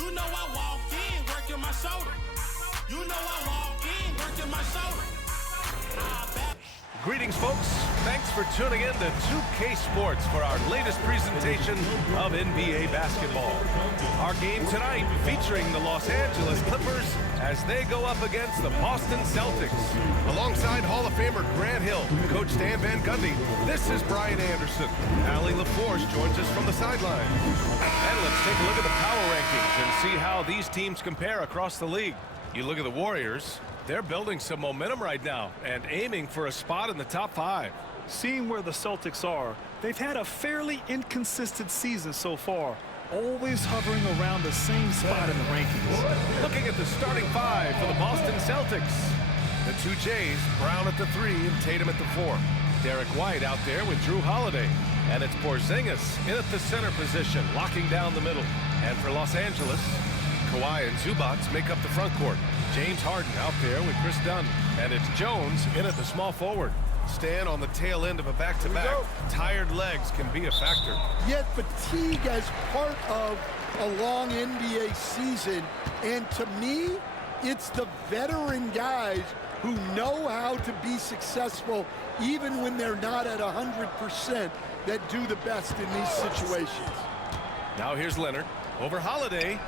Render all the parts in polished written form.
You know I walk in, working my shoulder. You know I walk in, working my shoulder. Greetings, folks. Thanks for tuning in to 2K Sports for our latest presentation of NBA basketball. Our game tonight featuring the Los Angeles Clippers as they go up against the Boston Celtics. Alongside Hall of Famer Grant Hill, Coach Stan Van Gundy, this is Brian Anderson. Allie LaForce joins us from the sideline. And let's take a look at the power rankings and see how these teams compare across the league. You look at the Warriors. They're building some momentum right now and aiming for a spot in the top 5. Seeing where the Celtics are, they've had a fairly inconsistent season so far, always hovering around the same spot in the rankings. Looking at the starting 5 for the Boston Celtics. The two Jays, Brown at the 3 and Tatum at the 4. Derek White out there with Drew Holiday. And it's Porzingis in at the center position, locking down the middle. And for Los Angeles, Kawhi and Zubac make up the front court. James Harden out there with Chris Dunn. And it's Jones in at the small forward. Stan on the tail end of a back-to-back. Tired legs can be a factor. Yet fatigue as part of a long NBA season. And to me, it's the veteran guys who know how to be successful even when they're not at 100% that do the best in these situations. Now here's Leonard over Holiday.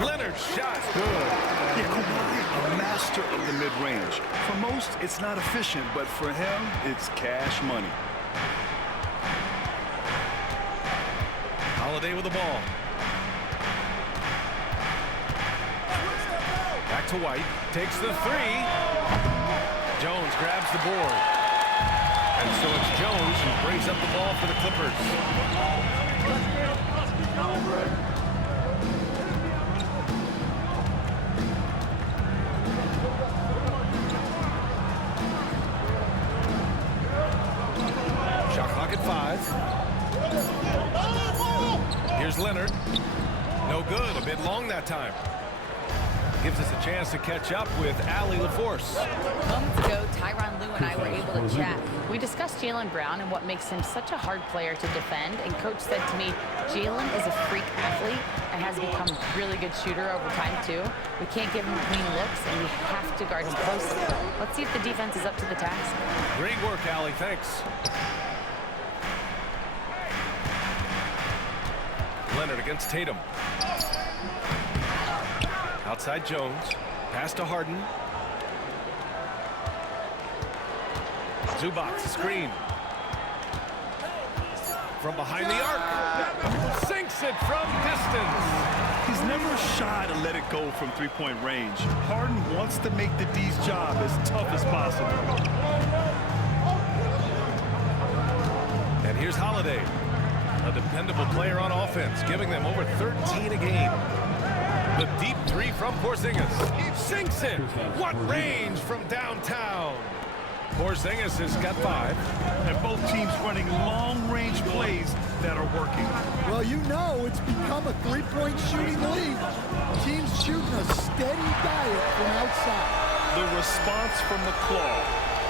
Leonard's shot good. Yeah, Kawhi, a master of the mid-range. For most, it's not efficient, but for him, it's cash money. Holiday with the ball. Back to White. Takes the 3. Jones grabs the board. And so it's Jones who brings up the ball for the Clippers. Shot clock at 5. Here's Leonard. No good. A bit long that time. Gives us a chance to catch up with Allie LaForce. Moments ago, Tyronn Lue and I were able to chat. We discussed Jaylen Brown and what makes him such a hard player to defend. And Coach said to me, Jaylen is a freak athlete and has become a really good shooter over time, too. We can't give him clean looks, and we have to guard him closely. Let's see if the defense is up to the task. Great work, Allie. Thanks. Leonard against Tatum. Outside Jones. Pass to Harden. Zubac, screen. From behind the arc. Sinks it from distance. He's never shy to let it go from three-point range. Harden wants to make the D's job as tough as possible. And here's Holiday. A dependable player on offense, giving them over 13 a game. The deep 3 from Porzingis. Sinks it. What range from downtown. Porzingis has got 5. And both teams running long-range plays that are working. Well, you know it's become a three-point shooting league. Teams shooting a steady diet from outside. The response from the claw.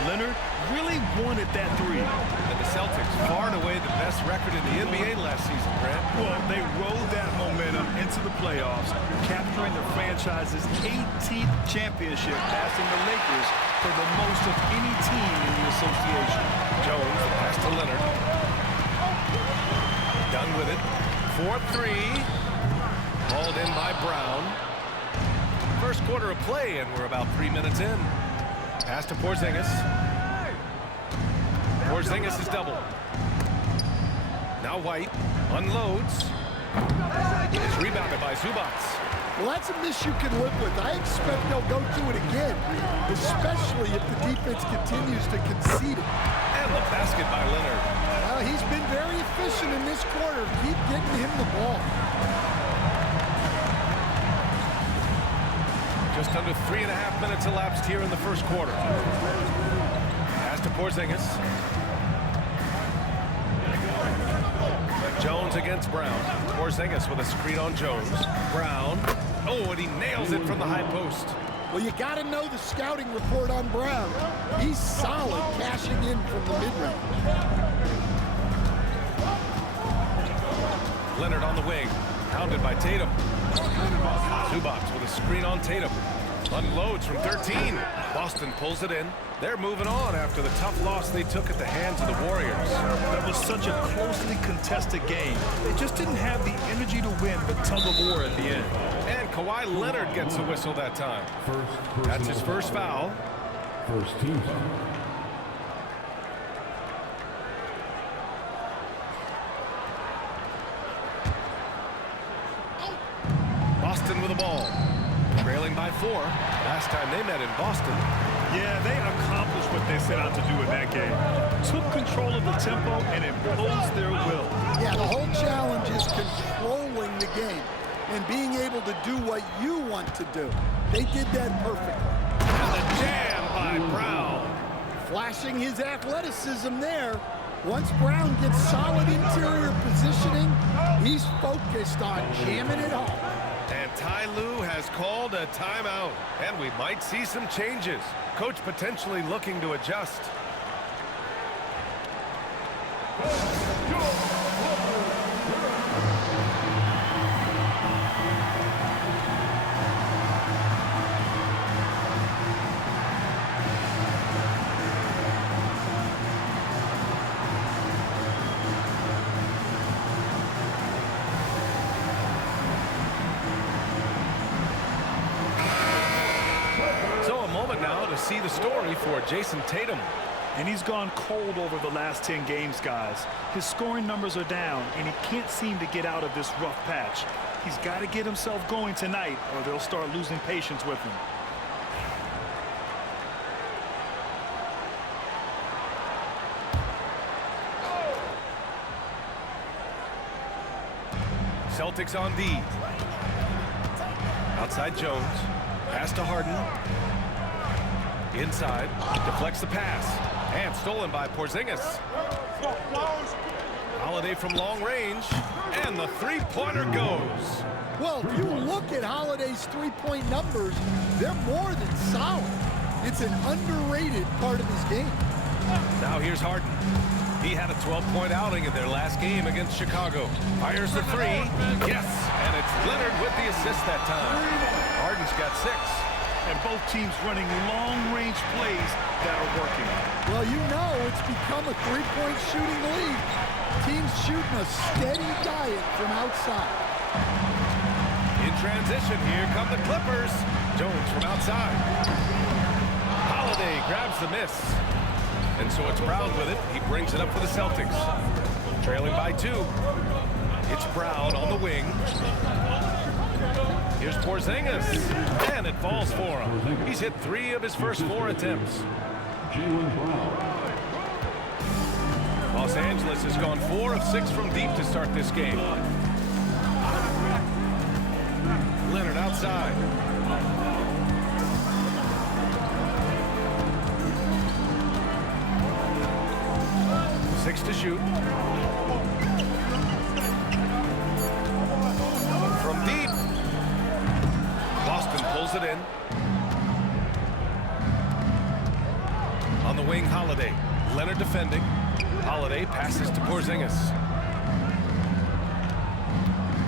Leonard really wanted that 3. And the Celtics far and away the best record in the NBA last season, Grant. Well, they rode that momentum into the playoffs, capturing the franchise's 18th championship, passing the Lakers for the most of any team in the association. Jones, the pass to Leonard. Done with it. 4-3. Hauled in by Brown. First quarter of play, and we're about 3 minutes in. Pass to Porzingis. Porzingis is double. Now White unloads. It's rebounded by Zubac. Well, that's a miss you can live with. I expect they'll go to it again, especially if the defense continues to concede it. And the basket by Leonard. He's been very efficient in this quarter. Keep getting him the ball. Just under 3.5 minutes elapsed here in the first quarter. Pass to Porzingis. Jones against Brown. Porzingis with a screen on Jones. Brown. Oh, and he nails it from the high post. Well, you got to know the scouting report on Brown. He's solid cashing in from the mid-range. Leonard on the wing. Pounded by Tatum. Zubac with a screen on Tatum. Unloads from 13. Boston pulls it in. They're moving on after the tough loss they took at the hands of the Warriors. That was such a closely contested game. They just didn't have the energy to win the tug of war at the end. And Kawhi Leonard gets a whistle that time. That's his first foul. First team foul. Boston with the ball. Trailing by 4. Last time they met in Boston. Yeah, they accomplished what they set out to do in that game. Took control of the tempo and imposed their will. Yeah, the whole challenge is controlling the game and being able to do what you want to do. They did that perfectly. And the jam by Brown. Flashing his athleticism there. Once Brown gets solid interior positioning, he's focused on jamming it home. And Ty Lue has called a timeout. And we might see some changes. Coach potentially looking to adjust. Now to see the story for Jason Tatum. And he's gone cold over the last 10 games, guys. His scoring numbers are down, and he can't seem to get out of this rough patch. He's got to get himself going tonight, or they'll start losing patience with him. Celtics on D. Outside Jones. Pass to Harden. Inside, deflects the pass, and stolen by Porzingis. Holiday from long range, and the three-pointer goes. Well, if you look at Holiday's three-point numbers, they're more than solid. It's an underrated part of his game. Now here's Harden. He had a 12-point outing in their last game against Chicago. Fires the three. Yes, and it's Leonard with the assist that time. Harden's got 6. And both teams running long-range plays that are working. Well, you know it's become a three-point shooting league. Teams shooting a steady diet from outside. In transition, here come the Clippers. Jones from outside. Holiday grabs the miss. And so it's Brown with it. He brings it up for the Celtics. Trailing by 2. It's Brown on the wing. Here's Porzingis, and it falls for him. He's hit 3 of his first 4 attempts. Jaylen Brown. Los Angeles has gone 4 of 6 from deep to start this game. Leonard outside. Six to shoot. From deep. Boston pulls it in. On the wing, Holiday. Leonard defending. Holiday passes to Porzingis.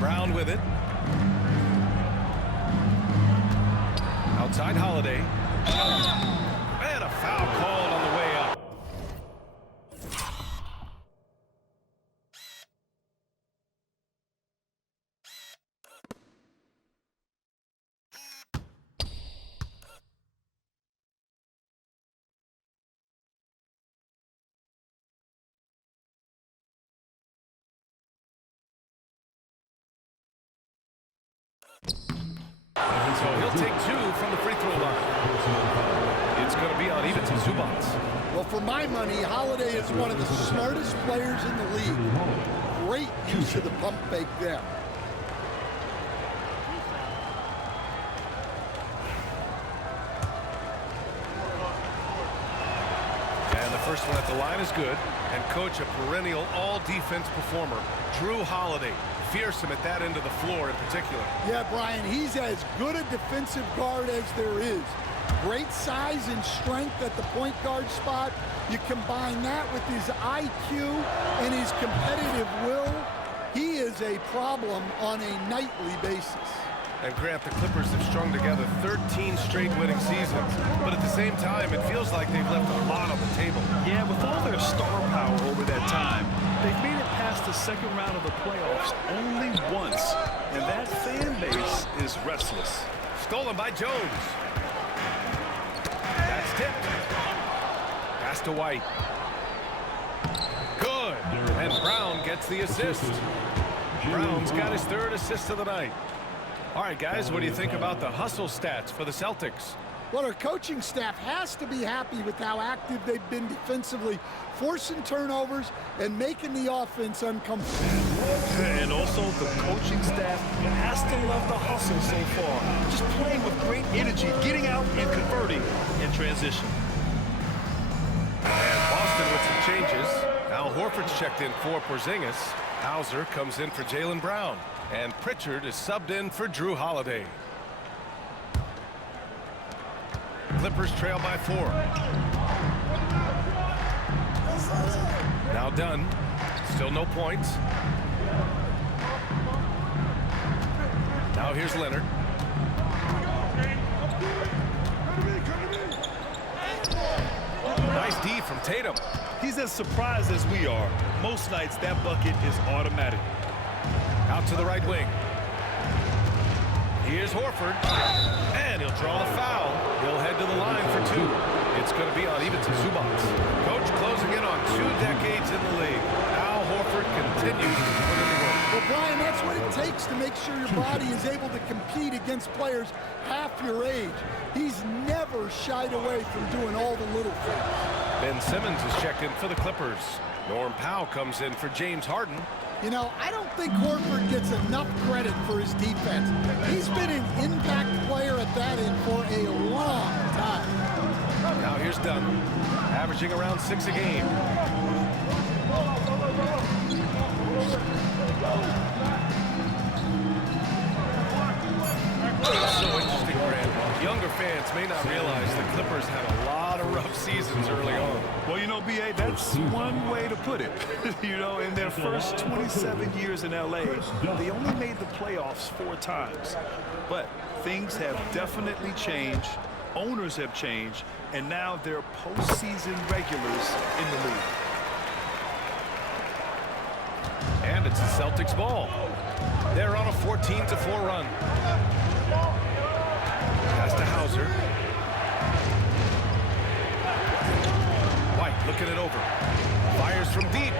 Brown with it. Outside Holiday. And a foul called on the way up. So he'll take 2 from the free throw line. It's going to be on even to Zubac. Well, for my money, Holiday is one of the smartest players in the league. Great use of the pump fake there. And the first one at the line is good. And coach, a perennial all-defense performer, Drew Holiday. Fearsome at that end of the floor in particular. Yeah, Brian, he's as good a defensive guard as there is. Great size and strength at the point guard spot. You combine that with his IQ and his competitive will, he is is a problem on a nightly basis. And Grant, the Clippers have strung together 13 straight winning seasons. But at the same time, it feels like they've left a lot on the table. Yeah, with all their star power over that time, they've made it past the second round of the playoffs only once. And that fan base is restless. Stolen by Jones. That's tipped. Pass to White. Good. And Brown gets the assist. Brown's got his third assist of the night. All right, guys, what do you think about the hustle stats for the Celtics? Well, our coaching staff has to be happy with how active they've been defensively, forcing turnovers and making the offense uncomfortable. And also, the coaching staff has to love the hustle so far. Just playing with great energy, getting out and converting in transition. And Boston with some changes. Al Horford's checked in for Porzingis. Hauser comes in for Jaylen Brown. And Pritchard is subbed in for Drew Holiday. Clippers trail by 4. Now Dunn. Still no points. Now here's Leonard. Nice D from Tatum. He's as surprised as we are. Most nights, that bucket is automatic. Out to the right wing. Here's Horford. And he'll draw the foul. He'll head to the line for 2. It's going to be on Ivica Zubac. Coach closing in on 2 decades in the league. Al Horford continues to put in the work. Well, Brian, that's what it takes to make sure your body is able to compete against players half your age. He's never shied away from doing all the little things. Ben Simmons is checked in for the Clippers. Norm Powell comes in for James Harden. You know, I don't think Horford gets enough credit for his defense. He's been an impact player at that end for a long time. Now here's Dunn, averaging around 6 a game. It's so interesting, Grant. Younger fans may not realize the Clippers had a lot of rough seasons early on. Well, you know, B.A., that's one way to put it. You know, in their first 27 years in L.A., they only made the playoffs 4 times. But things have definitely changed. Owners have changed. And now they're postseason regulars in the league. And it's the Celtics ball. They're on a 14-4 run. Pass to Hauser. White looking it over. Fires from deep.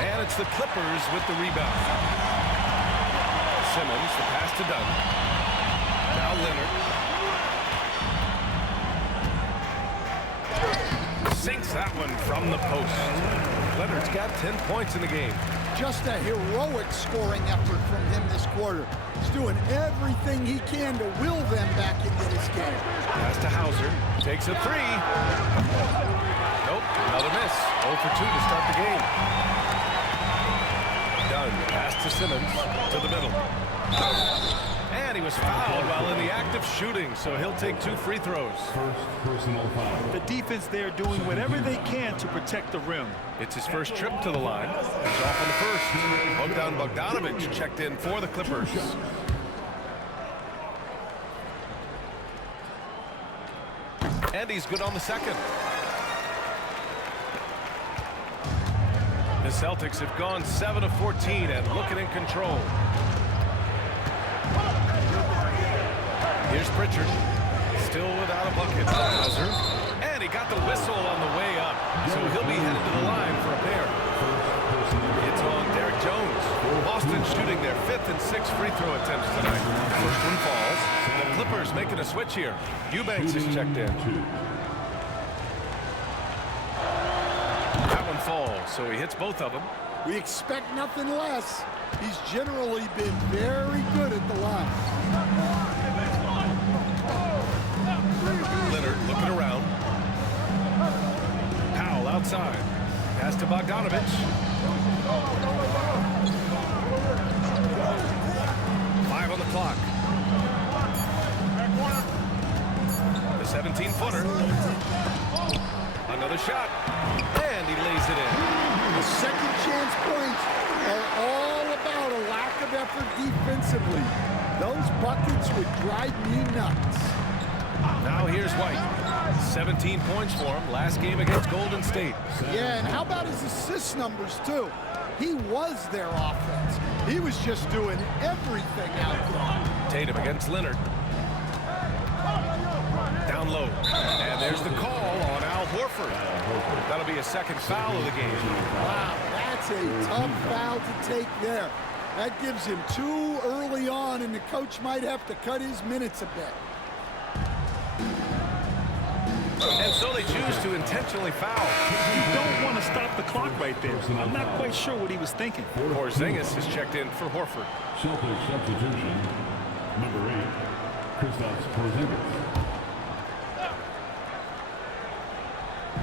And it's the Clippers with the rebound. Simmons, the pass to Dunn. Now Leonard. Sinks that one from the post. Leonard's got 10 points in the game. Just a heroic scoring effort from him this quarter. He's doing everything he can to will them back into this game. Pass to Hauser. Takes a 3. Nope, another miss. 0 for 2 to start the game. Dunn, pass to Simmons, to the middle. And he was fouled while in the act of shooting, so he'll take 2 free throws. First personal foul. The defense there doing whatever they can to protect the rim. It's his first trip to the line. He's off on the first. Bogdan Bogdanovic checked in for the Clippers. And he's good on the second. The Celtics have gone 7 of 14 and looking in control. Here's Pritchard, still without a bucket. Hauser, and he got the whistle on the way up, so he'll be headed to the line for a pair. It's on Derek Jones. Boston shooting their 5th and 6th free throw attempts tonight. First one falls. The Clippers making a switch here. Eubanks is checked in. That one falls, so he hits both of them. We expect nothing less. He's generally been very good at the line. Leonard looking around. Powell outside. Pass to Bogdanovic. 5 on the clock. The 17-footer. Another shot. And he lays it in. The second chance points are all effort defensively. Those buckets would drive me nuts. Now here's White. 17 points for him last game against Golden State. Yeah, and how about his assist numbers, too? He was their offense. He was just doing everything out there. Tatum against Leonard. Down low. And there's the call on Al Horford. That'll be a second foul of the game. Wow, that's a tough foul to take there. That gives him 2 early on, and the coach might have to cut his minutes a bit. And so they choose to intentionally foul. You don't want to stop the clock right there. I'm not quite sure what he was thinking. Porzingis is checked in for Horford. Celtics substitution. Number 8, Kristaps Porzingis.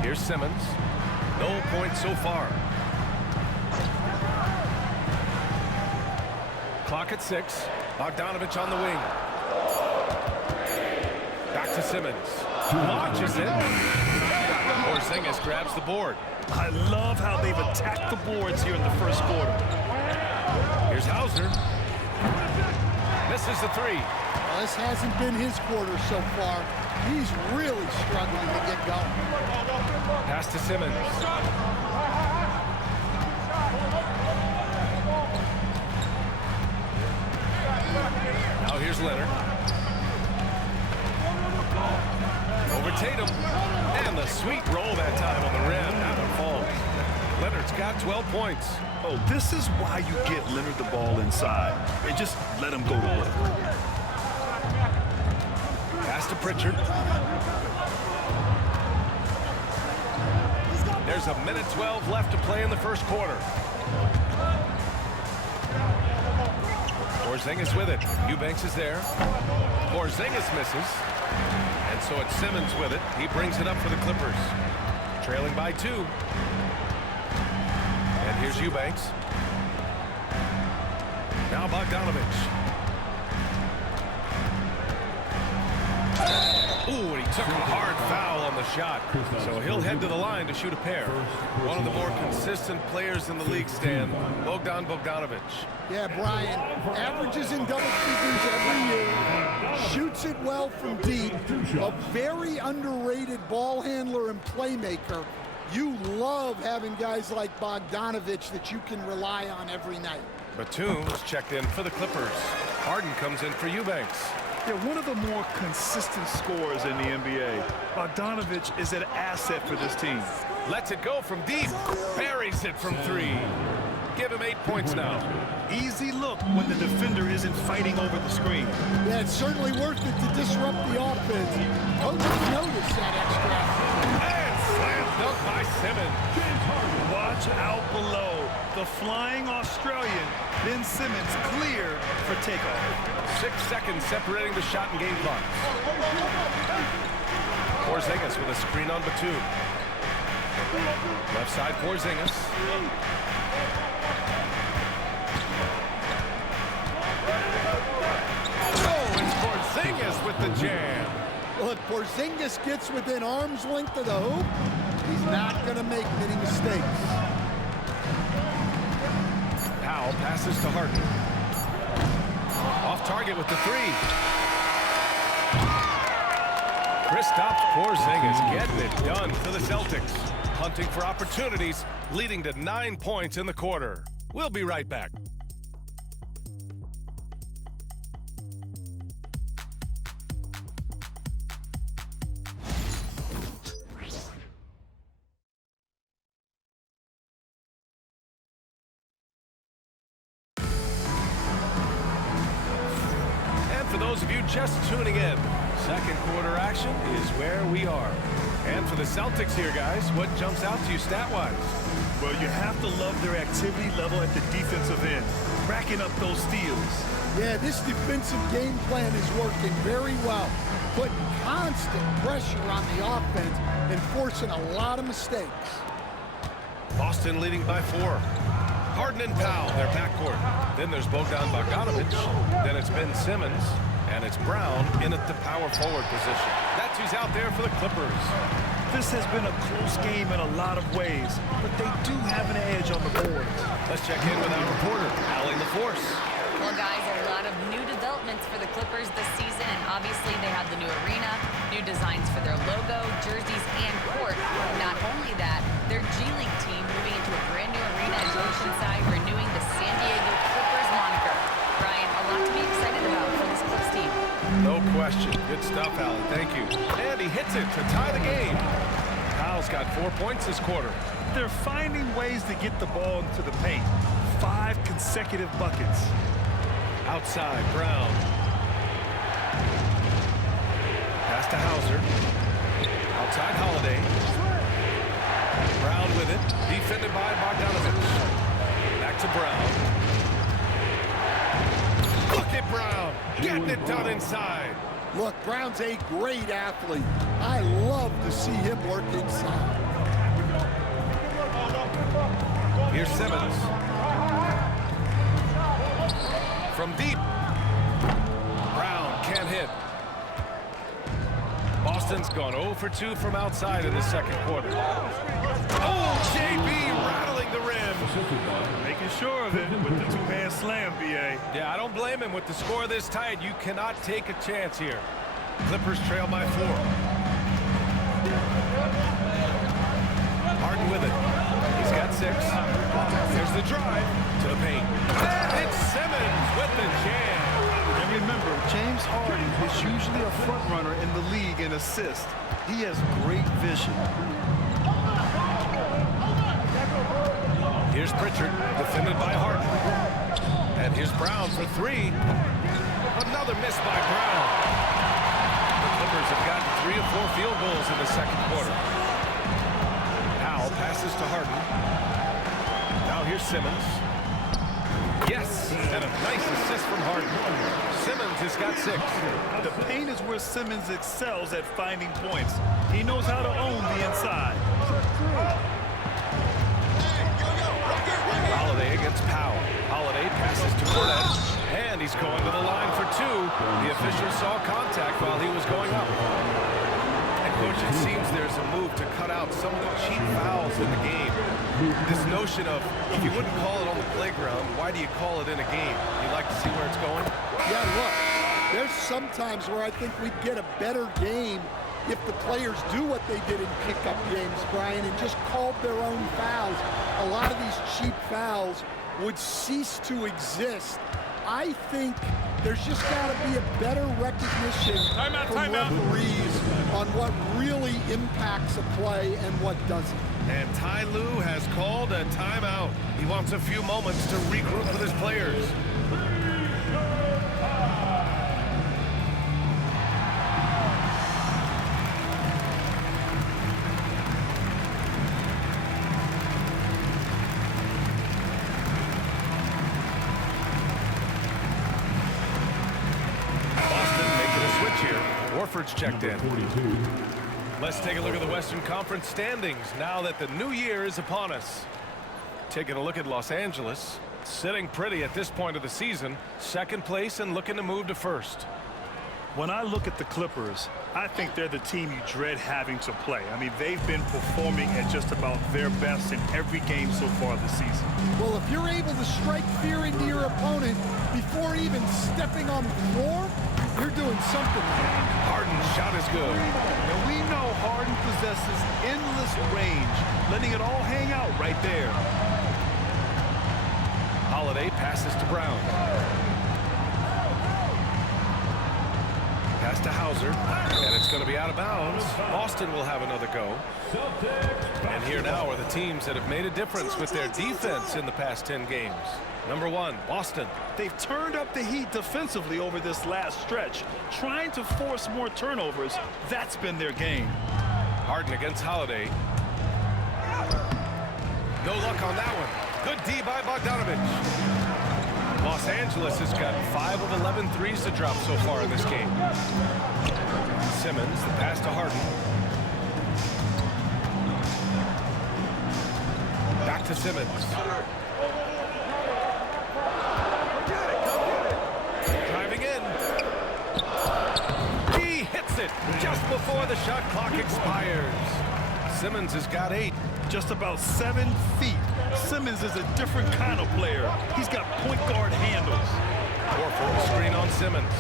Here's Simmons. No points so far. Clock at 6. Bogdanovich on the wing. Back to Simmons. Launches it. Porzingis grabs the board. I love how they've attacked the boards here in the first quarter. Here's Hauser. Misses the 3. Well, this hasn't been his quarter so far. He's really struggling to get going. Pass to Simmons. Now here's Leonard. Over Tatum. And the sweet roll that time on the rim. That one falls. Leonard's got 12 points. Oh, this is why you get Leonard the ball inside and just let him go to work. Pass to Pritchard. There's a minute 12 left to play in the first quarter. Porzingis with it. Eubanks is there. Porzingis misses. And so it's Simmons with it. He brings it up for the Clippers. Trailing by 2. And here's Eubanks. Now Bogdanovich. Ooh, and he took a hard foul on the shot. So he'll head to the line to shoot a pair. One of the more consistent players in the league, Stan, Bogdan Bogdanovich. Yeah, Brian, averages in double figures every year, shoots it well from deep, a very underrated ball handler and playmaker. You love having guys like Bogdanovich that you can rely on every night. Batum's checked in for the Clippers. Harden comes in for Eubanks. They're one of the more consistent scorers in the NBA. Bogdanovich is an asset for this team. Lets it go from deep. Buries it from 3. Give him 8 points now. Easy look when the defender isn't fighting over the screen. Yeah, it's certainly worth it to disrupt the offense. Coaches notice that extra effort. And slam dunk by Simmons. Watch out below. The flying Australian, Ben Simmons, clear for takeoff. 6 seconds separating the shot and game clock. Porzingis with a screen on Batum. Left side, Porzingis. Oh, it's Porzingis with the jam. Well, if Porzingis gets within arm's length of the hoop, he's not going to make many mistakes. Powell passes to Harden. Off target with the 3. Kristaps Porzingis getting it done for the Celtics. Hunting for opportunities, leading to 9 points in the quarter. We'll be right back. For those of you just tuning in, second quarter action is where we are. And for the Celtics here, guys, what jumps out to you stat-wise? Well, you have to love their activity level at the defensive end, racking up those steals. Yeah, this defensive game plan is working very well, putting constant pressure on the offense and forcing a lot of mistakes. Boston leading by 4. Harden and Powell, their backcourt. Then there's Bogdan Bogdanovich. Then it's Ben Simmons. And it's Brown in at the power forward position. That's who's out there for the Clippers. This has been a close game in a lot of ways, but they do have an edge on the boards. Let's check in with our reporter, Allie LaForce. Well, Well, guys, a lot of new developments for the Clippers this season, and obviously they have the new arena, new designs for their logo, jerseys, and court. Not only that, their G League team moving into a brand new arena in Oceanside, renewing the San Diego Clippers moniker. Brian, a lot to be excited about for this Clips team. No question. Good stuff, Allen. Thank you. And he hits it to tie the game. Kyle's got 4 points this quarter. They're finding ways to get the ball into the paint. 5 consecutive buckets. Outside, Brown. Pass to Hauser. Outside, Holiday. Brown with it. Defended by Bogdanovich. Back to Brown. Look at Brown. Getting it done inside. Look, Brown's a great athlete. I love to see him work inside. Here's Simmons. From deep. Brown can't hit. Boston's gone 0 for 2 from outside in the second quarter. Oh, JB rattling the rim. Making sure of it with the two-hand slam, B.A. Yeah, I don't blame him. With the score this tight, you cannot take a chance here. Clippers trail by 4. Harden with it. He's got 6. Here's the drive to the paint. And it's Simmons with the jam. And remember, James Harden is usually a front runner in the league in assists. He has great vision. Here's Pritchard, defended by Harden. And here's Brown for 3. Another miss by Brown. The Clippers have gotten 3 or 4 field goals in the second quarter. Powell passes to Harden. Now here's Simmons. Yes, and a nice assist from Harden. Simmons has got 6. The paint is where Simmons excels at finding points. He knows how to own the inside. Holiday against Powell. Holiday passes to Burnett, and he's going to the line for 2. The official saw contact while he was going up. And coach, it seems there's a move to cut out some of the cheap fouls in the game. This notion of, if you wouldn't call it on the playground, why do you call it in a game? You like to see where it's going? Yeah, look, there's some times where I think we'd get a better game if the players do what they did in pickup games, Brian, and just called their own fouls. A lot of these cheap fouls would cease to exist. I think there's just got to be a better recognition from referees on what really impacts a play and what doesn't. And Ty Lue has called a timeout. He wants a few moments to regroup with his players. Horford's checked in. Let's take a look at the Western Conference standings now that the new year is upon us. Taking a look at Los Angeles, sitting pretty at this point of the season, second place and looking to move to first. When I look at the Clippers, I think they're the team you dread having to play. I mean, they've been performing at just about their best in every game so far this season. Well, if you're able to strike fear into your opponent before even stepping on the floor, you're doing something right. Harden's shot is good. And we know Harden possesses endless range, letting it all hang out right there. Holiday passes to Brown. Pass to Hauser, and it's going to be out of bounds. Boston will have another go. And here now are the teams that have made a difference with their defense in the past 10 games. Number 1, Boston. They've turned up the heat defensively over this last stretch, trying to force more turnovers. That's been their game. Harden against Holiday. No luck on that one. Good D by Bogdanovich. Los Angeles has got 5 of 11 threes to drop so far in this game. Simmons, the pass to Harden. Back to Simmons. Driving in. He hits it just before the shot clock expires. Simmons has got 8. Just about 7 feet. Simmons is a different kind of player. He's got point guard handles. Simmons.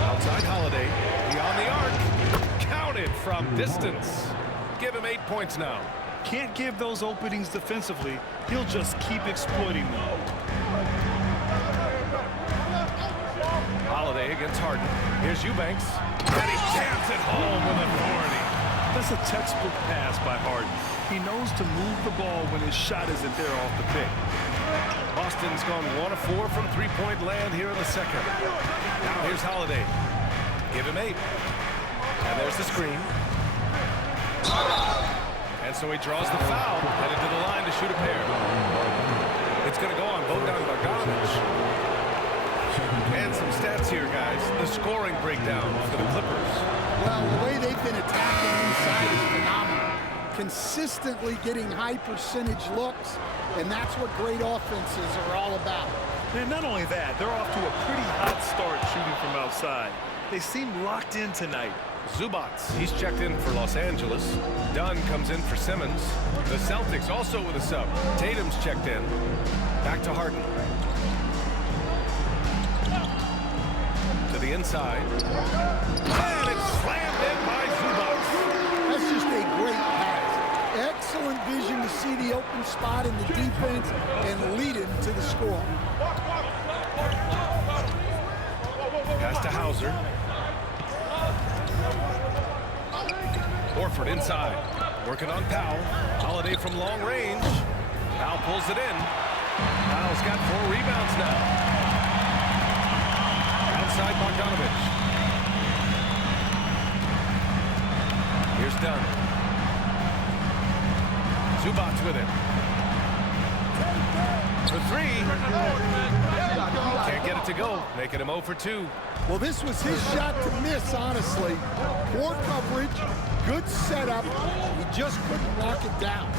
Outside Holiday. Beyond the arc. Counted from distance. Give him 8 points now. Can't give those openings defensively. He'll just keep exploiting them. Holiday against Harden. Here's Eubanks. And he jams it home with authority. That's a textbook pass by Harden. He knows to move the ball when his shot isn't there off the pick. Boston's gone 1 of 4 from three-point land here in the second. Now here's Holiday. Give him 8. And there's the screen. And so he draws the foul, headed to the line to shoot a pair. It's going to go on Bogdan Bogdanovic. And some stats here, guys. The scoring breakdown for the Clippers. Well, the way they've been attacking inside is phenomenal. Consistently getting high percentage looks, and that's what great offenses are all about. And not only that, they're off to a pretty hot start shooting from outside. They seem locked in tonight. Zubac, he's checked in for Los Angeles. Dunn comes in for Simmons. The Celtics also with a sub. Tatum's checked in. Back to Harden. To the inside. And it's slammed in by Zubac. That's just a great pass. Excellent vision to see the open spot in the defense and lead him to the score. Pass to Hauser. Horford inside. Working on Powell. Holiday from long range. Powell pulls it in. Powell's got 4 rebounds now. Outside Bogdanovic. Here's Dunn. Zubac with it. For 3. Can't get it to go. Making him 0 for 2. Well, this was his shot to miss, honestly. Poor coverage, good setup. He just couldn't lock it down.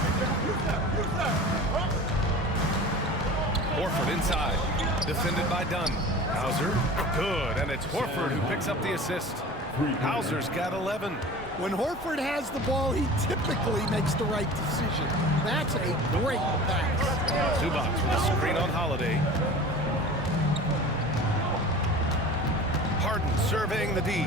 Horford inside. Defended by Dunn. Hauser. Good. And it's Horford who picks up the assist. Hauser's got 11. When Horford has the ball, he typically makes the right decision. That's a great pass. Zubac with a screen on Holiday. Harden surveying the D.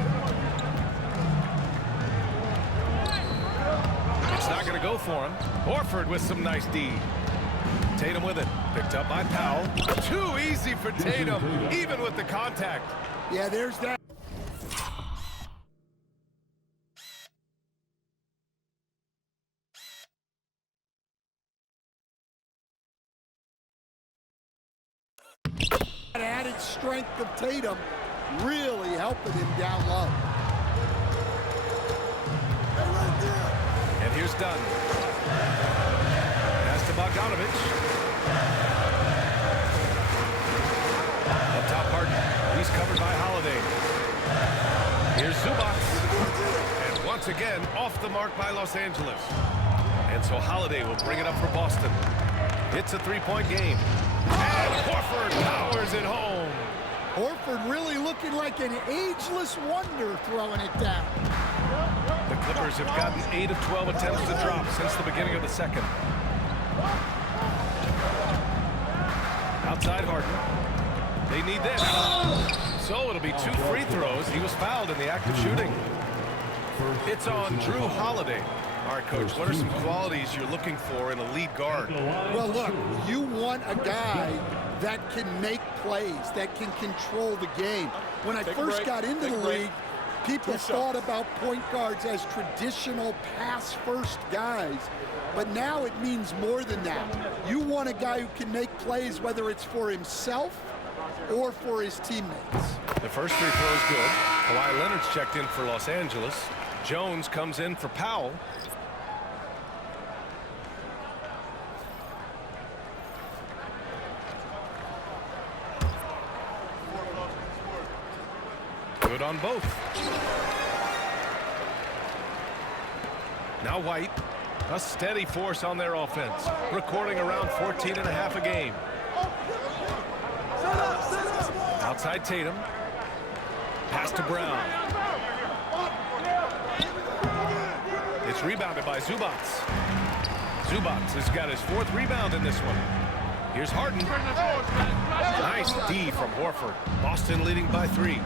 It's not going to go for him. Horford with some nice D. Tatum with it. Picked up by Powell. Too easy for Tatum, even with the contact. Yeah, there's that. Added strength of Tatum really helping him down low. And here's Dunn. Pass to Bogdanovic. Up top Harden. He's covered by Holiday. Here's Zubac. And once again, off the mark by Los Angeles. And so Holiday will bring it up for Boston. It's a 3-point game. And Horford powers it home. Horford really looking like an ageless wonder throwing it down. The Clippers have gotten 8 of 12 attempts to drop since the beginning of the second. Outside Harden. They need this. So it'll be 2 free throws. He was fouled in the act of shooting. It's on Drew Holiday. All right, Coach, what are some qualities you're looking for in a lead guard? Well, look, you want a guy that can make plays, that can control the game. When I first got into the league, people thought about point guards as traditional pass-first guys, but now it means more than that. You want a guy who can make plays, whether it's for himself or for his teammates. The first free throw is good. Kawhi Leonard's checked in for Los Angeles. Jones comes in for Powell. Good on both. Now White, a steady force on their offense, recording around 14.5 a game. Outside Tatum. Pass to Brown. It's rebounded by Zubac. Zubac has got his 4th rebound in this one. Here's Harden. Nice D from Horford. Boston leading by 3.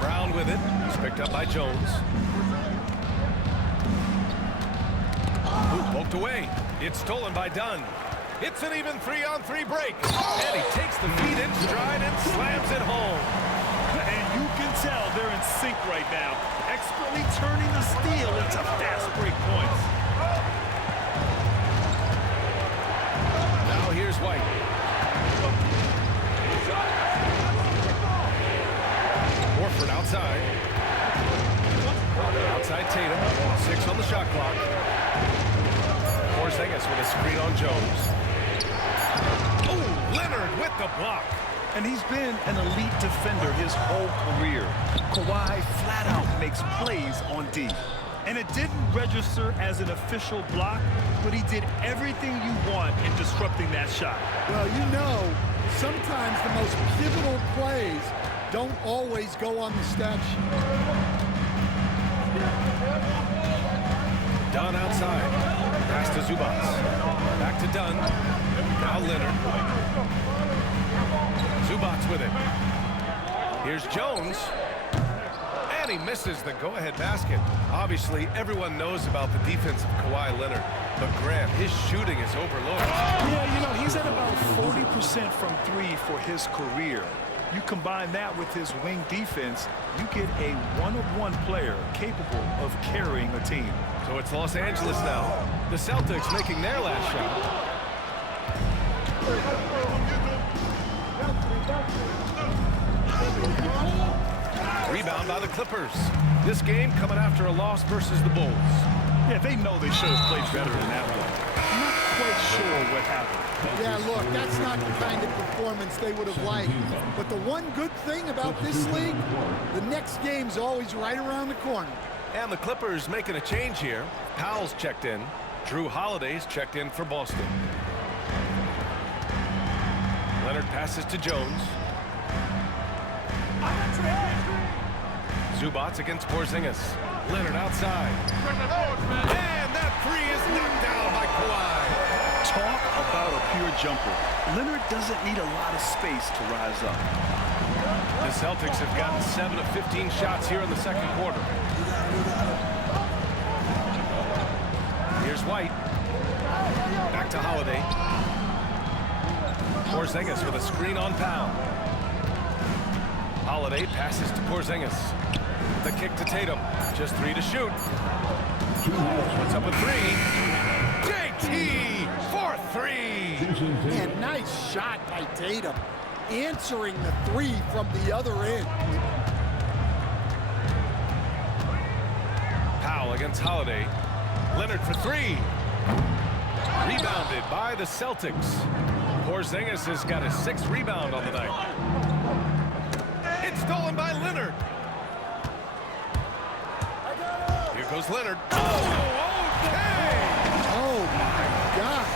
Brown with it. He's picked up by Jones. Ooh, poked away. It's stolen by Dunn. It's an even 3-on-3 break. And he takes the feed in stride and slams it home. And you can tell they're in sync right now, expertly turning the steal into fast break points. Now here's White. Horford outside. Outside Tatum. 6 on the shot clock. Porzingis with a screen on Jones. Oh, Leonard with the block. And he's been an elite defender his whole career. Kawhi flat out makes plays on D. And it didn't register as an official block, but he did everything you want in disrupting that shot. Well, you know, sometimes the most pivotal plays don't always go on the stat sheet. Dunn outside. Pass to Zubac. Back to Dunn. Now Leonard. Zubac with it. Here's Jones. And he misses the go-ahead basket. Obviously, everyone knows about the defense of Kawhi Leonard. But Grant, his shooting is overlooked. Yeah, you know, he's at about 40% from 3 for his career. You combine that with his wing defense, you get a one-of-one player capable of carrying a team. So it's Los Angeles now. The Celtics making their last shot. Rebound by the Clippers. This game coming after a loss versus the Bulls. Yeah, they know they should have played better than that one. I'm not quite sure what happened. Yeah, look, that's not the kind of performance they would have liked. But the one good thing about this league, the next game's always right around the corner. And the Clippers making a change here. Powell's checked in. Drew Holiday's checked in for Boston. Leonard passes to Jones. Zubac against Porzingis. Leonard outside. And that 3 is knocked down by Kawhi. Talk about a pure jumper. Leonard doesn't need a lot of space to rise up. The Celtics have gotten 7 of 15 shots here in the second quarter. Here's White. Back to Holiday. Porzingis with a screen on Powell. Holiday passes to Porzingis. The kick to Tatum. Just 3 to shoot. Puts up a 3. JT for 3. And nice shot by Tatum, answering the 3 from the other end. Powell against Holiday. Leonard for 3. Rebounded by the Celtics. Porzingis has got his 6th rebound on the night. It's stolen by Leonard. Here goes Leonard. Oh, okay. Oh, my God.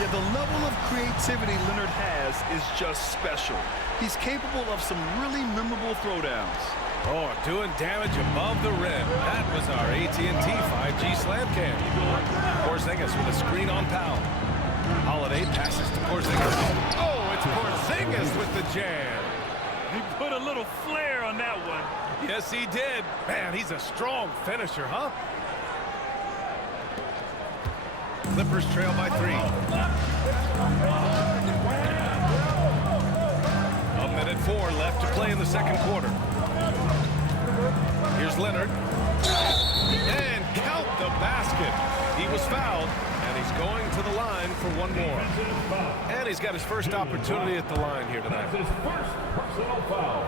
Yeah, the level of creativity Leonard has is just special. He's capable of some really memorable throwdowns. Oh, doing damage above the rim. That was our AT&T 5G slam cam. Porzingis with a screen on Powell. Holiday passes to Porzingis. Oh, it's Porzingis with the jam. He put a little flair on that one. Yes, he did. Man, he's a strong finisher, huh? Clippers trail by 3. A minute 4 left to play in the second quarter. Here's Leonard. And count the basket. He was fouled, and he's going to the line for one more. And he's got his first opportunity at the line here tonight. His first personal foul.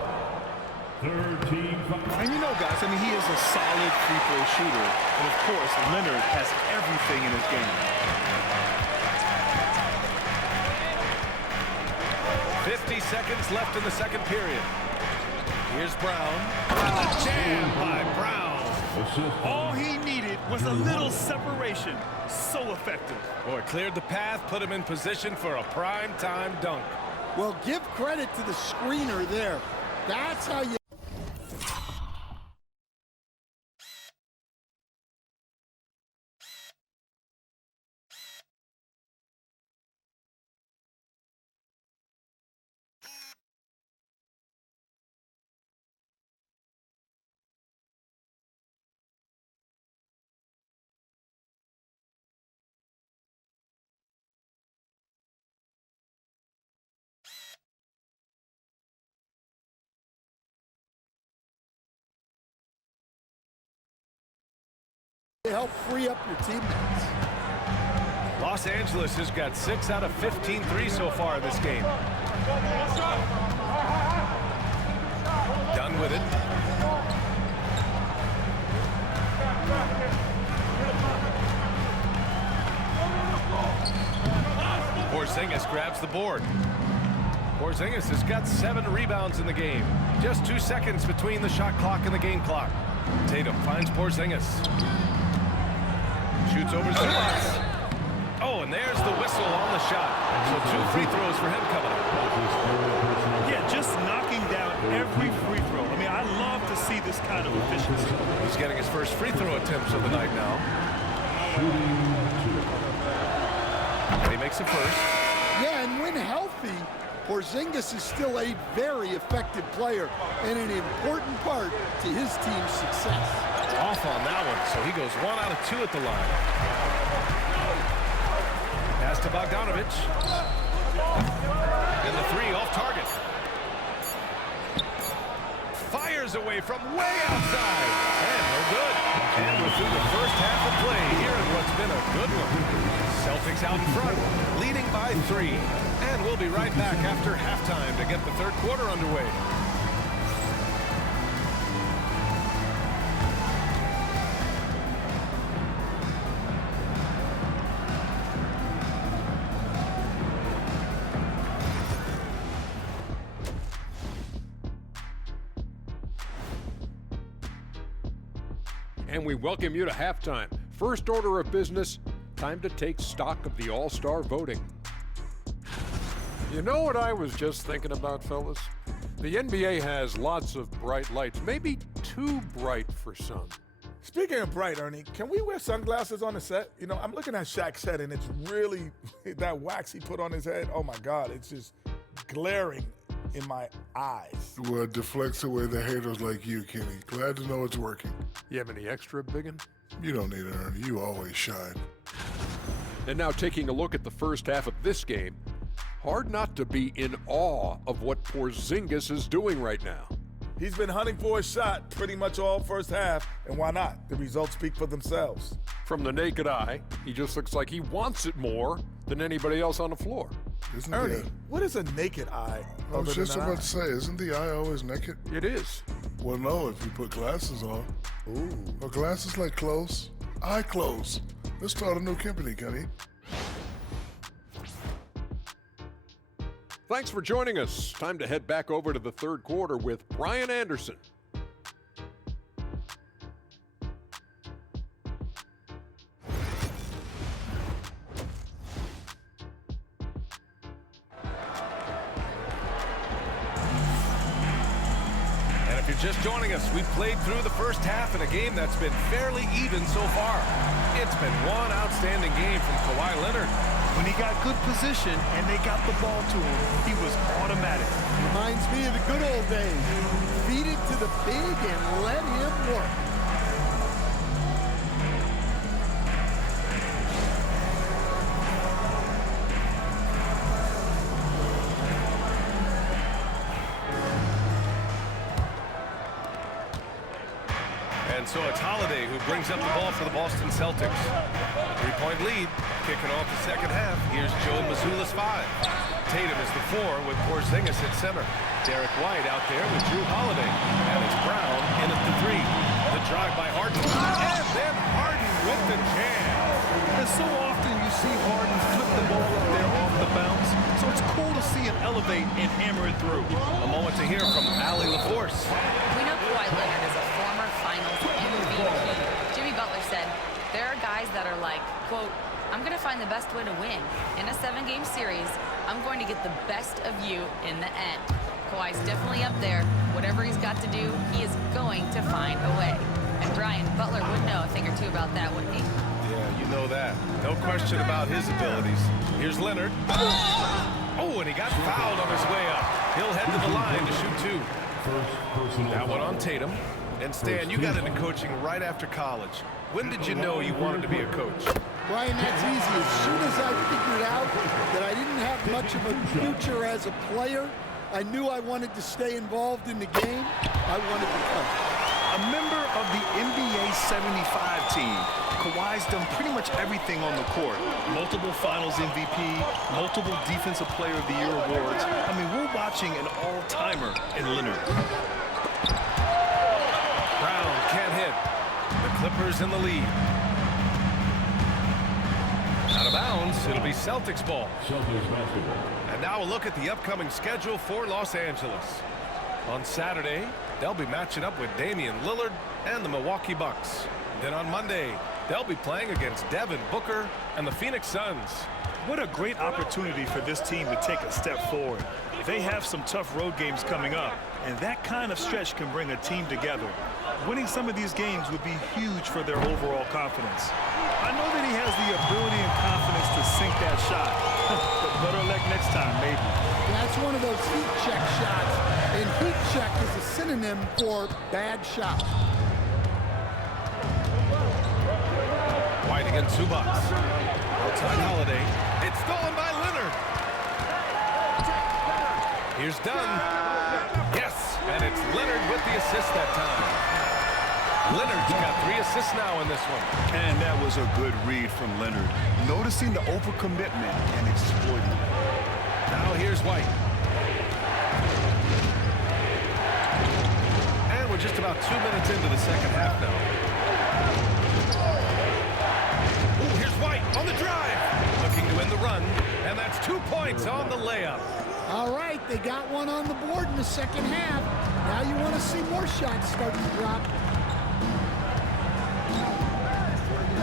Third team foul. And you know, guys, I mean, he is a solid free throw shooter. And, of course, Leonard has everything in his game. 50 seconds left in the second period. Here's Brown. A jam by Brown. All he needed was a little separation. So effective. Boy, cleared the path, put him in position for a prime-time dunk. Well, give credit to the screener there. That's how you to help free up your teammates. Los Angeles has got 6 out of 15 threes so far in this game. Done with it. Porzingis grabs the board. Porzingis has got 7 rebounds in the game. Just 2 seconds between the shot clock and the game clock. Tatum finds Porzingis. Shoots over Zubac. Oh, and there's the whistle on the shot. So 2 free throws for him coming up. Yeah, just knocking down every free throw. I mean, I love to see this kind of efficiency. He's getting his first free throw attempts of the night now. And he makes the first. Yeah, and when healthy, Porzingis is still a very effective player and an important part to his team's success. Off on that one, so he goes 1 out of 2 at the line. Pass to Bogdanovic. And the 3 off target. Fires away from way outside. And no good. And we're through the first half of play here in what's been a good one. Celtics out in front, leading by 3. And we'll be right back after halftime to get the third quarter underway. And we welcome you to halftime. First order of business, time to take stock of the All-Star voting. You know what I was just thinking about, fellas? The NBA has lots of bright lights, maybe too bright for some. Speaking of bright, Ernie, can we wear sunglasses on the set? You know, I'm looking at Shaq's set, and it's really, that wax he put on his head, oh my God, it's just glaring in my eyes. Well, it deflects away the haters like you, Kenny. Glad to know it's working. You have any extra, biggin? You don't need it, Ernie. You always shine. And now taking a look at the first half of this game, hard not to be in awe of what Porzingis is doing right now. He's been hunting for a shot pretty much all first half, and why not? The results speak for themselves. From the naked eye, he just looks like he wants it more than anybody else on the floor. Isn't Ernie, what is a naked eye? I was just about to say, isn't the eye always naked? It is. Well, no, if you put glasses on. Ooh. Are glasses like clothes? Eye clothes. Let's start a new company, Kenny. Thanks for joining us. Time to head back over to the third quarter with Brian Anderson. And if you're just joining us, we've played through the first half in a game that's been fairly even so far. It's been one outstanding game from Kawhi Leonard. When he got good position and they got the ball to him, he was automatic. Reminds me of the good old days. Feed it to the big and let him work. And so it's Holiday who brings up the ball for the Boston Celtics. 3-point lead, kicking off the second half. Here's Joe Mazzulla's 5. Tatum is the 4 with Porzingis at center. Derek White out there with Drew Holiday. And it's Brown in at the 3. The drive by Harden. And then Harden with the jam. And so often you see Harden flip the ball up there off the bounce. So it's cool to see him elevate and hammer it through. A moment to hear from Allie LaForce. We know Kawhi Leonard is a former Finals MVP. Jimmy Butler said, there are guys that are like, quote, I'm going to find the best way to win. In a 7-game series, I'm going to get the best of you in the end. Kawhi's definitely up there. Whatever he's got to do, he is going to find a way. And Brian, Butler would know a thing or two about that, wouldn't he? Yeah, you know that. No question about his abilities. Here's Leonard. Oh, and he got fouled on his way up. He'll head to the line to shoot 2. That one on Tatum. And Stan, you got into coaching right after college. When did you know you wanted to be a coach? Brian, that's easy. As soon as I figured out that I didn't have much of a future as a player, I knew I wanted to stay involved in the game. I wanted to coach. A member of the NBA 75 team, Kawhi's done pretty much everything on the court. Multiple Finals MVP, multiple Defensive Player of the Year awards. I mean, we're watching an all-timer in Leonard. Brown can't hit. The Clippers in the lead. Out of bounds, it'll be Celtics ball. Celtics basketball. And now a look at the upcoming schedule for Los Angeles. On Saturday, they'll be matching up with Damian Lillard and the Milwaukee Bucks. Then on Monday, they'll be playing against Devin Booker and the Phoenix Suns. What a great opportunity for this team to take a step forward. They have some tough road games coming up, and that kind of stretch can bring a team together. Winning some of these games would be huge for their overall confidence. I know that he has the ability and confidence to sink that shot, but better luck next time, maybe. That's one of those heat check shots, and heat check is a synonym for bad shot. White against Zubac. Outside Holiday. It's stolen by Leonard. Here's Dunn. Yes, and it's Leonard with the assist that time. Leonard's got 3 assists now in this one. And that was a good read from Leonard. Noticing the overcommitment and exploiting it. Now here's White. And we're just about 2 minutes into the second half now. Ooh, here's White on the drive. Looking to win the run. And that's 2 points on the layup. All right, they got one on the board in the second half. Now you want to see more shots start to drop.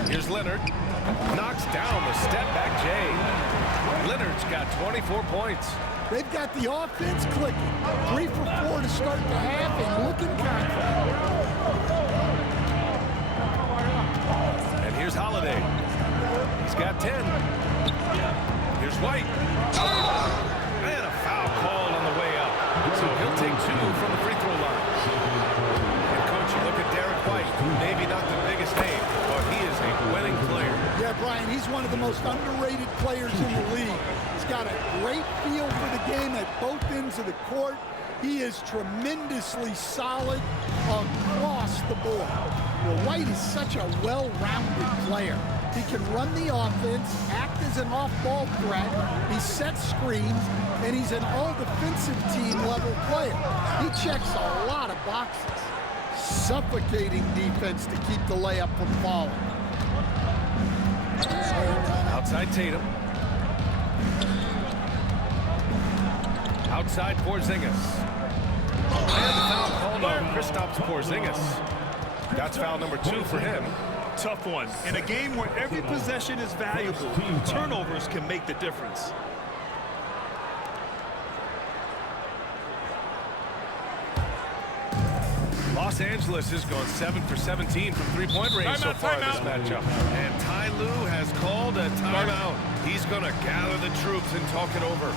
Here's Leonard. Knocks down the step-back Jay. Leonard's got 24 points. They've got the offense clicking. 3 for 4 to start the half and looking confident. And here's Holiday. He's got 10. Here's White. And a foul called on the way up. So he'll take 2 from the free throw line. And coach, you look at Derek White, maybe not the biggest name, but he is a winning player. Yeah, Brian, he's one of the most underrated players in the league. He's got a great feel for the game at both ends of the court. He is tremendously solid across the board. Well, White is such a well-rounded player. He can run the offense, act as an off-ball threat, he sets screens, and he's an all-defensive team level player. He checks a lot of boxes. Suffocating defense to keep the layup from falling. Outside Tatum. Outside Porzingis. And the foul called on Kristaps Porzingis. That's foul number 2 for him. Tough one. In a game where every possession is valuable, turnovers can make the difference. Los Angeles has gone 7 for 17 from three-point range so far in this matchup. And Ty Lue has called a timeout. He's going to gather the troops and talk it over.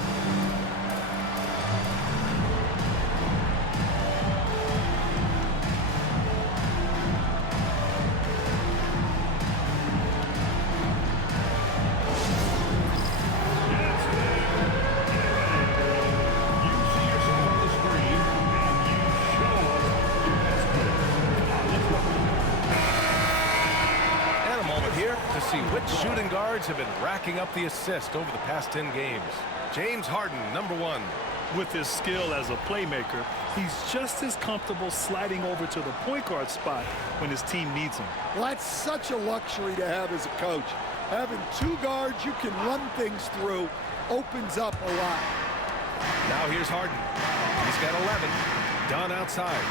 See which shooting guards have been racking up the assist over the past 10 games. James Harden, number 1. With his skill as a playmaker, he's just as comfortable sliding over to the point guard spot when his team needs him. Well, that's such a luxury to have as a coach. Having 2 guards you can run things through opens up a lot. Now here's Harden. He's got 11. Dunn outside.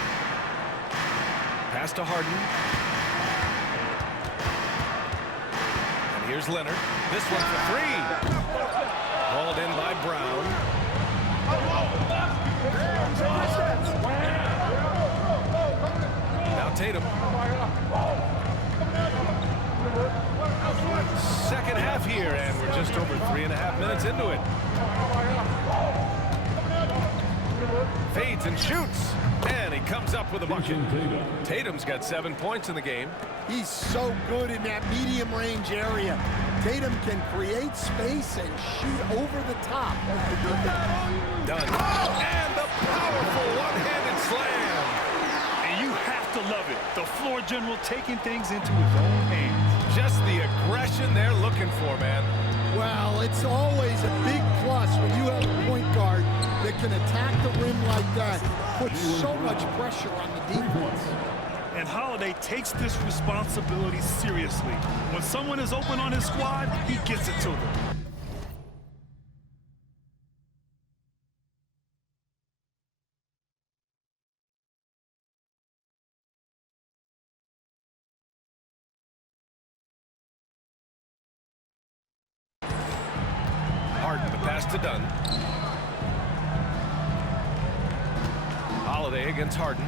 Pass to Harden. Here's Leonard. This one for 3. Hauled in by Brown. Now Tatum. Second half here, and we're just over 3.5 minutes into it. Fades and shoots. And he comes up with a bucket. Tatum's got 7 points in the game. He's so good in that medium range area. Tatum can create space and shoot over the top of the defense. Done. And the powerful one-handed slam. And you have to love it. The floor floor general taking things into his own hands. Just the aggression they're looking for, man. Well, it's always a big plus when you have a point guard that can attack the rim like that, put so much pressure on the defense. And Holiday takes this responsibility seriously. When someone is open on his squad, he gets it to them. Harden, the pass to Dunn. Holiday against Harden.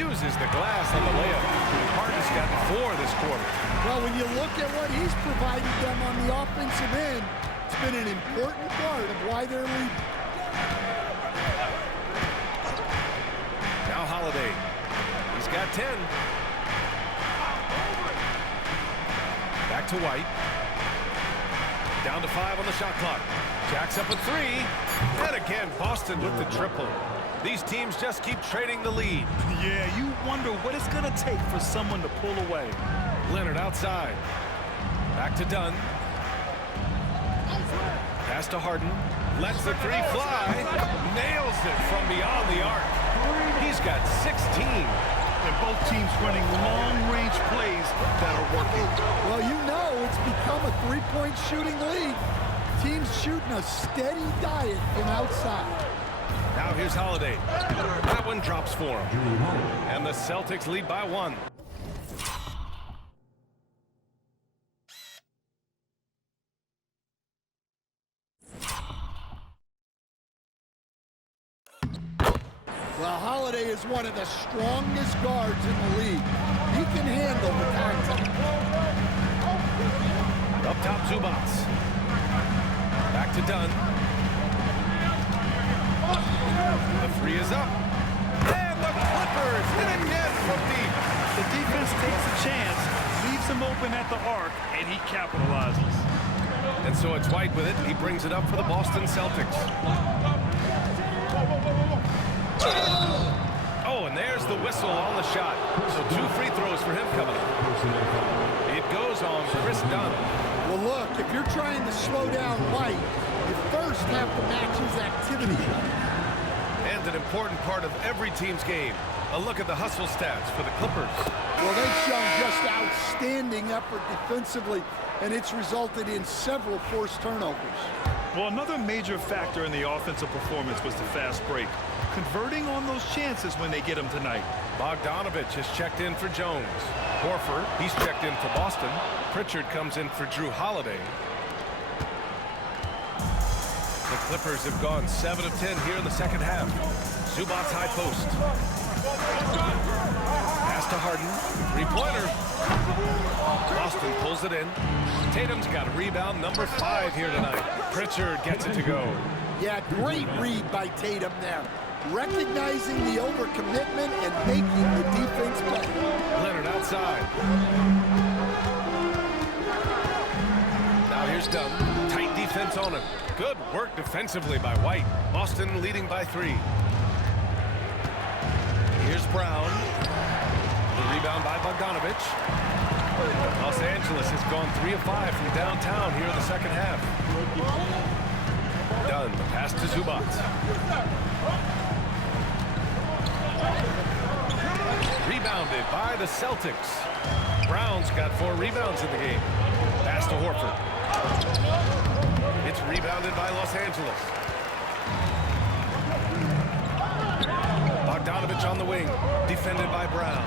Uses the glass on the layup. Harden's got 4 this quarter. Well, when you look at what he's provided them on the offensive end, it's been an important part of why they're leading. Now Holiday. He's got 10. Back to White. Down to 5 on the shot clock. Jacks up a 3. And again, Boston with the triple. These teams just keep trading the lead. Yeah, you wonder what it's going to take for someone to pull away. Leonard outside. Back to Dunn. Pass to Harden. Lets the 3 fly. Nails it from beyond the arc. He's got 16. And both teams running long-range plays that are working. Well, you know it's become a three-point shooting league. Teams shooting a steady diet from outside. Now here's Holiday. That one drops for him. And the Celtics lead by 1. Well, Holiday is one of the strongest guards in the league. He can handle the contact. Up top, Zubats. Back to Dunn. The 3 is up. And the Clippers hit again from deep. The defense takes a chance, leaves him open at the arc, and he capitalizes. And so it's White with it. He brings it up for the Boston Celtics. Oh, and there's the whistle on the shot. So 2 free throws for him coming up. It goes on Chris Dunn. Well, look, if you're trying to slow down White, you first have to match his activity. And an important part of every team's game. A look at the hustle stats for the Clippers. Well, they've shown just outstanding effort defensively, and it's resulted in several forced turnovers. Well, another major factor in the offensive performance was the fast break. Converting on those chances when they get them tonight. Bogdanovich has checked in for Jones. Horford, he's checked in for Boston. Pritchard comes in for Drew Holiday. The Clippers have gone 7 of 10 here in the second half. Zubats high post. Pass to Harden. 3-pointer. Boston pulls it in. Tatum's got a rebound, number 5 here tonight. Pritchard gets it to go. Yeah, great read by Tatum there. Recognizing the overcommitment and making the defense play. Leonard outside. Now here's Dunn. Tight defense on him. Good work defensively by White. Boston leading by 3. Here's Brown. The rebound by Bogdanovich. Los Angeles has gone 3 of 5 from downtown here in the second half. Dunn, the pass to Zubats. Rebounded by the Celtics. Brown's got 4 rebounds in the game. Pass to Horford. It's rebounded by Los Angeles. Bogdanovich on the wing, defended by Brown.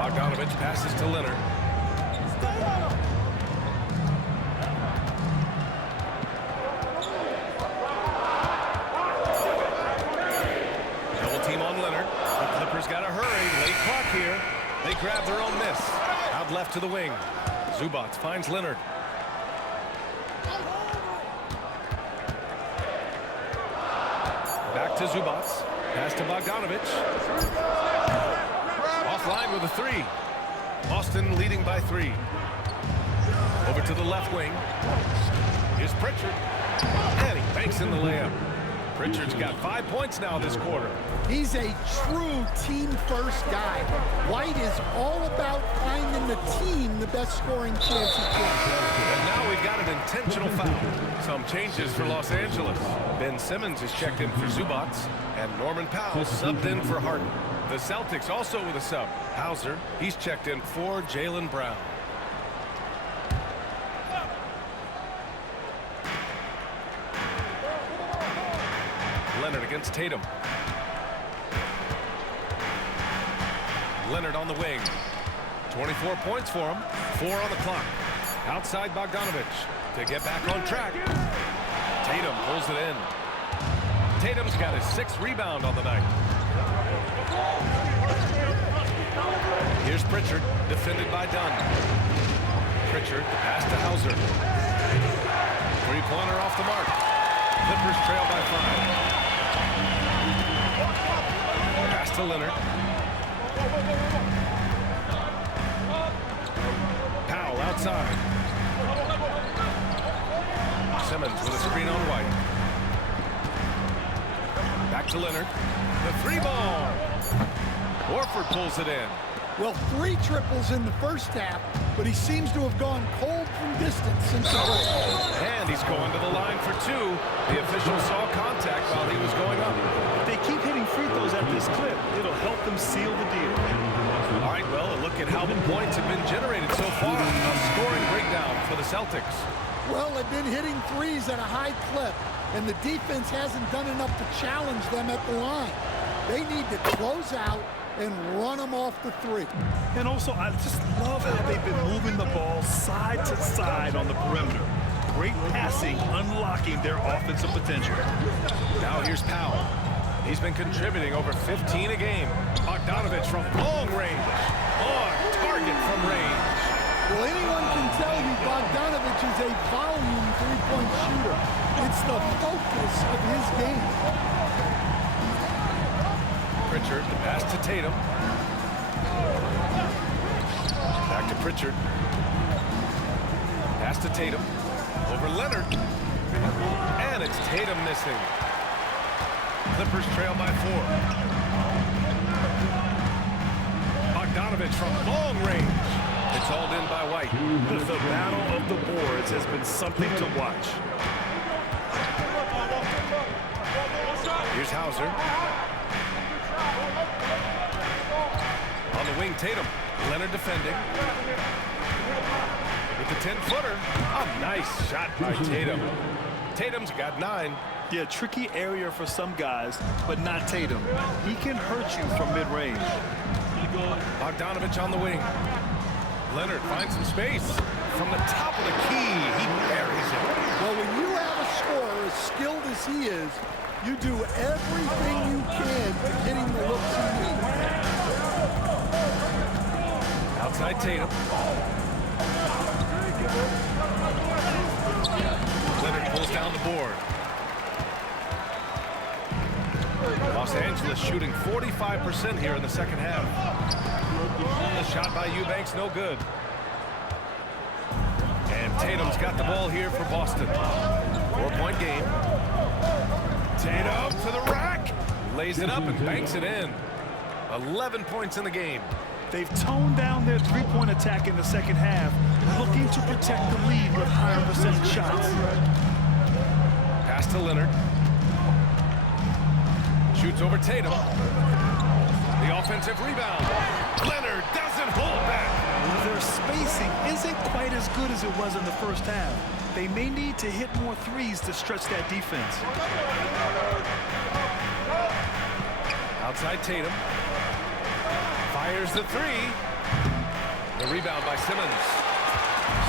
Bogdanovich passes to Leonard. Double team on Leonard. The Clippers got to hurry. Late clock here. They grab their own miss. Out left to the wing. Zubats finds Leonard. Back to Zubats. Pass to Bogdanovich. Offline with a 3. Boston leading by 3. Over to the left wing. Here's Pritchard. And he banks in the layup. Pritchard's got 5 points now this quarter. He's a true team-first guy. White is all about finding the team the best scoring chance he can. And now we've got an intentional foul. Some changes for Los Angeles. Ben Simmons is checked in for Zubac, and Norman Powell subbed in for Harden. The Celtics also with a sub. Hauser, he's checked in for Jaylen Brown. Leonard against Tatum. Leonard on the wing. 24 points for him. 4 on the clock. Outside Bogdanovic to get back on track. Tatum pulls it in. Tatum's got his 6th rebound on the night. Here's Pritchard, defended by Dunn. Pritchard, the pass to Hauser. Three-pointer off the mark. Clippers trail by 5. Pass to Leonard. Powell outside. Simmons with a screen on White. Back to Leonard. The 3-ball. Horford pulls it in. Well, 3 triples in the first half, but he seems to have gone cold from distance since the break. And he's going to the line for 2. The official saw contact while he was going up. If they keep hitting free throws at this clip, it'll help them seal the deal. All right, well, a look at how the points have been generated so far. A scoring breakdown for the Celtics. Well, they've been hitting threes at a high clip, and the defense hasn't done enough to challenge them at the line. They need to close out and run them off the 3. And also, I just love how they've been moving the ball side to side on the perimeter. Great passing, unlocking their offensive potential. Now here's Powell. He's been contributing over 15 a game. Bogdanovic from long range. On target from range. Well, anyone can tell you Bogdanovic is a volume 3-point shooter. It's the focus of his game. Pritchard, the pass to Tatum. Back to Pritchard. Pass to Tatum. Over Leonard. And it's Tatum missing. Clippers trail by 4. Bogdanovic from long range. It's hauled in by White. The battle of the boards has been something to watch. Here's Hauser. On the wing, Tatum. Leonard defending. With the 10-footer. A nice shot by Tatum. Tatum's got 9. Yeah, tricky area for some guys, but not Tatum. He can hurt you from mid-range. Bogdanovic on the wing. Leonard finds some space. From the top of the key, he buries it. Well, when you have a scorer as skilled as he is, you do everything you can to get him the looks he needs. Outside Tatum. Leonard pulls down the board. Los Angeles shooting 45% here in the second half. The shot by Eubanks, no good. And Tatum's got the ball here for Boston. 4-point game. Tatum to the rack. Lays it up and banks it in. 11 points in the game. They've toned down their 3-point attack in the second half, looking to protect the lead with higher percentage shots. Pass to Leonard. Shoots over Tatum. The offensive rebound. Leonard doesn't hold back. Their spacing isn't quite as good as it was in the first half. They may need to hit more threes to stretch that defense. Outside Tatum. Fires the 3. The rebound by Simmons.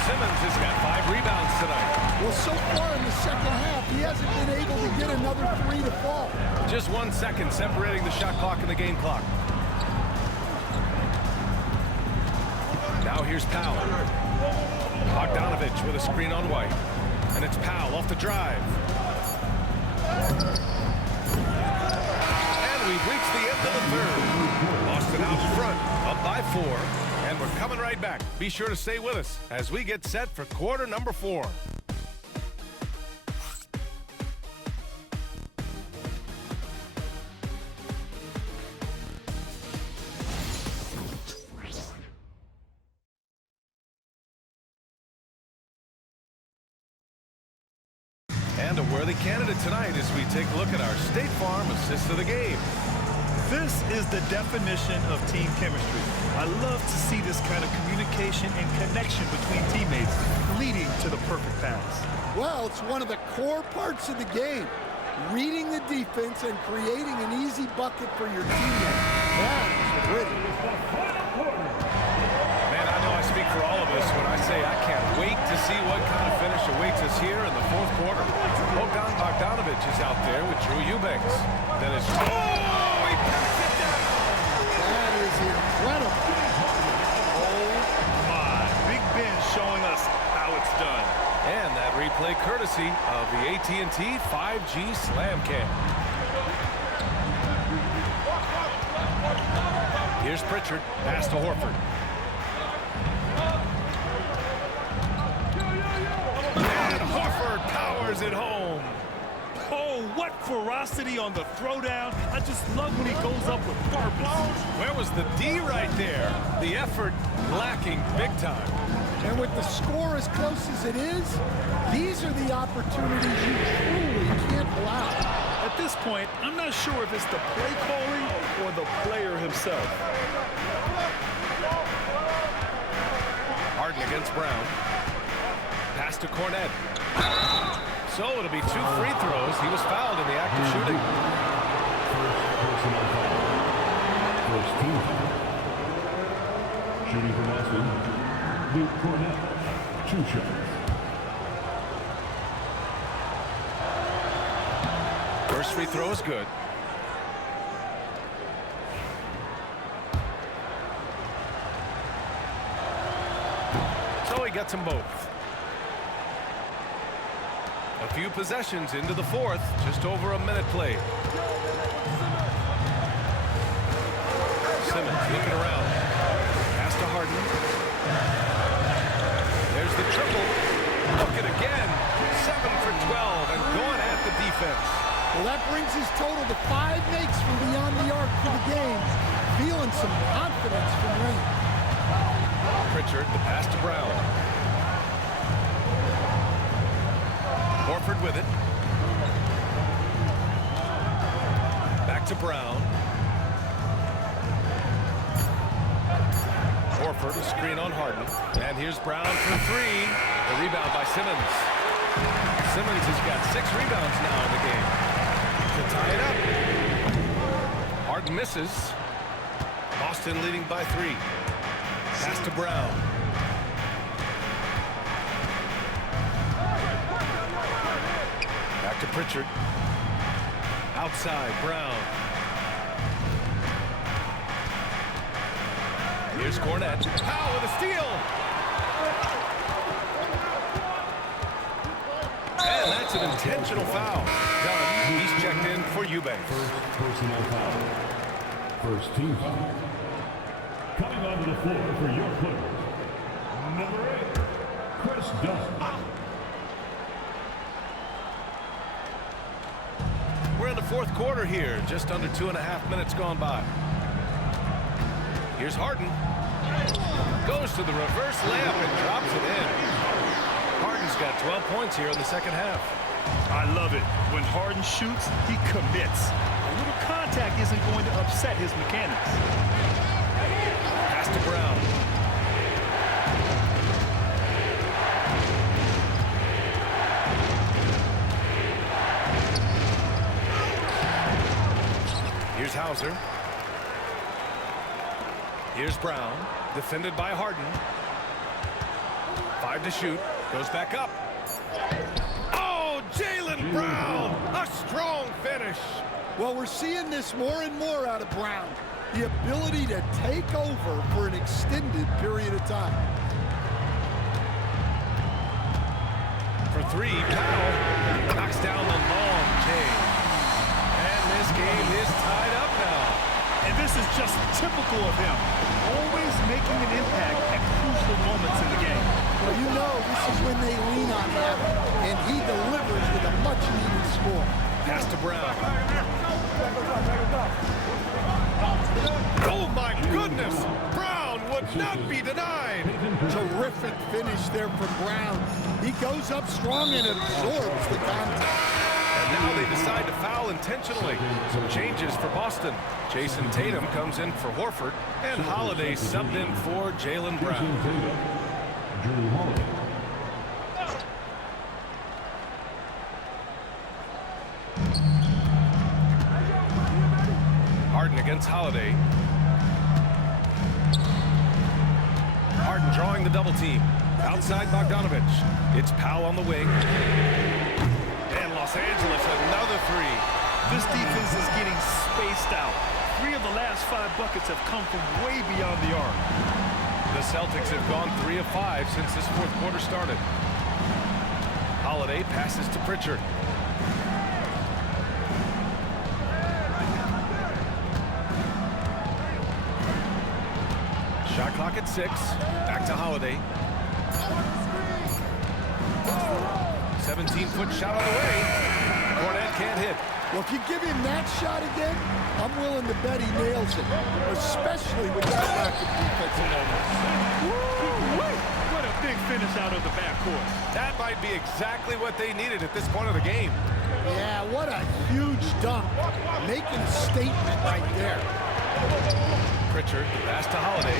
Simmons has got 5 rebounds tonight. Well, so far in the second half, he hasn't been able to get another 3 to fall. Just 1 second separating the shot clock and the game clock. Now here's Powell. Bogdanovic with a screen on White. And it's Powell off the drive. And we've reached the end of the third. Boston out front, up by 4. And we're coming right back. Be sure to stay with us as we get set for quarter number 4. And a worthy candidate tonight as we take a look at our State Farm assist of the game. This is the definition of team chemistry. I love to see this kind of communication and connection between teammates leading to the perfect pass. Well, it's one of the core parts of the game. Reading the defense and creating an easy bucket for your teammate. That is pretty. Man, I know I speak for all of us when I say I can't wait to see what kind of finish awaits us here in the fourth quarter. Bogdan Bogdanovic is out there with Drew Eubanks. Then it's... Oh, he pats it down! That is incredible. Oh, my. Big Ben showing us how it's done. And that replay courtesy of the AT&T 5G Slam Cam. Here's Pritchard, pass to Horford. And Horford powers it home. Oh, what ferocity on the throwdown. I just love when he goes up with purpose. Where was the D right there? The effort lacking big time. And with the score as close as it is, these are the opportunities you truly can't allow. At this point, I'm not sure if it's the play calling or the player himself. Harden against Brown. Pass to Cornette. So it'll be 2 free throws. He was fouled in the act of shooting. First team. Shooting from Boston, Luke Cornette, 2 shots. First free throw is good. So he gets them both. A few possessions into the fourth, just over a minute played. Simmons looking around. Pass to Harden. There's the triple. Look at again. 7 for 12 and going at the defense. Well, that brings his total to 5 makes from beyond the arc for the game. Feeling some confidence from range. Pritchard, the pass to Brown. Horford with it. Back to Brown. Horford, a screen on Harden. And here's Brown for 3. The rebound by Simmons. Simmons has got 6 rebounds now in the game. To tie it up. Harden misses. Boston leading by 3. Pass to Brown. Back to Pritchard. Outside, Brown. Here's Cornette. Powell with a steal. And that's an intentional foul. Done. He's checked in for Eubanks. First personal foul. First team foul. Coming onto the floor for your players. Number 8, Chris Dunn. We're in the fourth quarter here. Just under 2.5 minutes gone by. Here's Harden. Goes to the reverse layup and drops it in. Harden's got 12 points here in the second half. I love it. When Harden shoots, he commits. A little contact isn't going to upset his mechanics. Pass to Brown. Here's Hauser. Here's Brown, defended by Harden. 5 to shoot, goes back up. Oh, Jaylen Brown, a strong finish. Well, we're seeing this more and more out of Brown. The ability to take over for an extended period of time. For 3, Powell knocks down the long chain. And this game is tied up now. And this is just typical of him. Always making an impact at crucial moments in the game. Well, you know this is when they lean on him, and he delivers with a much-needed score. Pass to Brown. Oh, my goodness! Brown would not be denied. Terrific Terrific finish there from Brown. He goes up strong and absorbs the contact. And now they decide to foul intentionally. Some changes for Boston. Jason Tatum comes in for Horford, and Holiday subbed in for Jaylen Brown. Drew Holiday. Harden against Holiday. Harden drawing the double team. Outside Bogdanovic. It's Powell on the wing. And Los Angeles, another three. This defense is getting spaced out. 3 of the last 5 buckets have come from way beyond the arc. The Celtics have gone 3 of 5 since this fourth quarter started. Holiday passes to Pritchard. Shot clock at 6. Back to Holiday. 17-foot shot on the way. Cornette can't hit. Well, if you give him that shot again, I'm willing to bet he nails it, especially with that lack of defensive awareness. What a big finish out of the backcourt. That might be exactly what they needed at this point of the game. Yeah, what a huge dunk. Making a statement right there. Pritchard, pass to Holiday.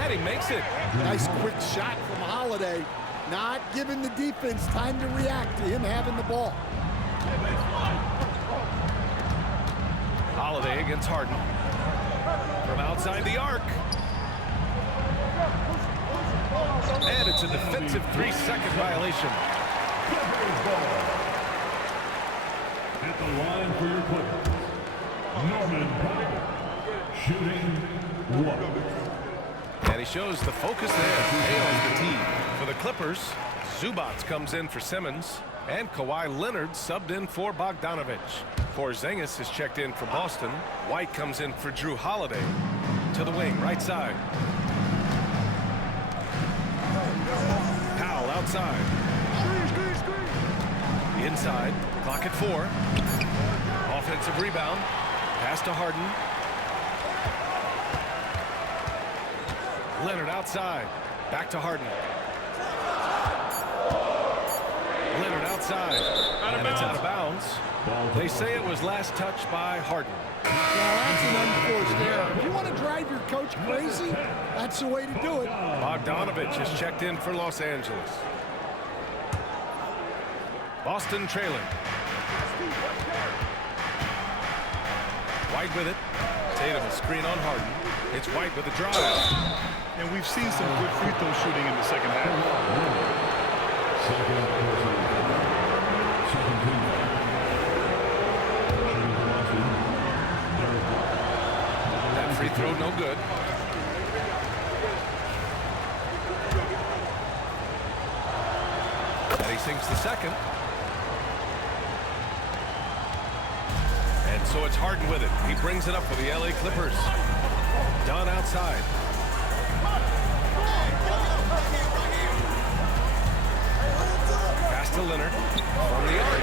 And he makes it. Nice quick shot from Holiday. Not giving the defense time to react to him having the ball. Holiday against Harden. From outside the arc. And it's a defensive 3-second violation. At the line for your Clippers, Norman Powell, shooting 1. And he shows the focus there. Nails the tee. For the Clippers, Zubac comes in for Simmons. And Kawhi Leonard subbed in for Bogdanovic. Porzingis is checked in for Boston. White comes in for Drew Holiday. To the wing, right side. Powell outside. Inside, clock at 4. Offensive rebound. Pass to Harden. Leonard outside. Back to Harden. Leonard outside. And it's out of bounds. They say it was last touched by Harden. Well, that's an unforced error. If you want to drive your coach crazy, that's the way to do it. Bogdanovic is checked in for Los Angeles. Boston trailing. White with it. Tatum screen on Harden. It's White with a drive. And we've seen some good free throw shooting in the second half. That free throw no good. And he sinks the second. And so it's Harden with it. He brings it up for the LA Clippers. Dunn outside. Pass to Leonard from the arc.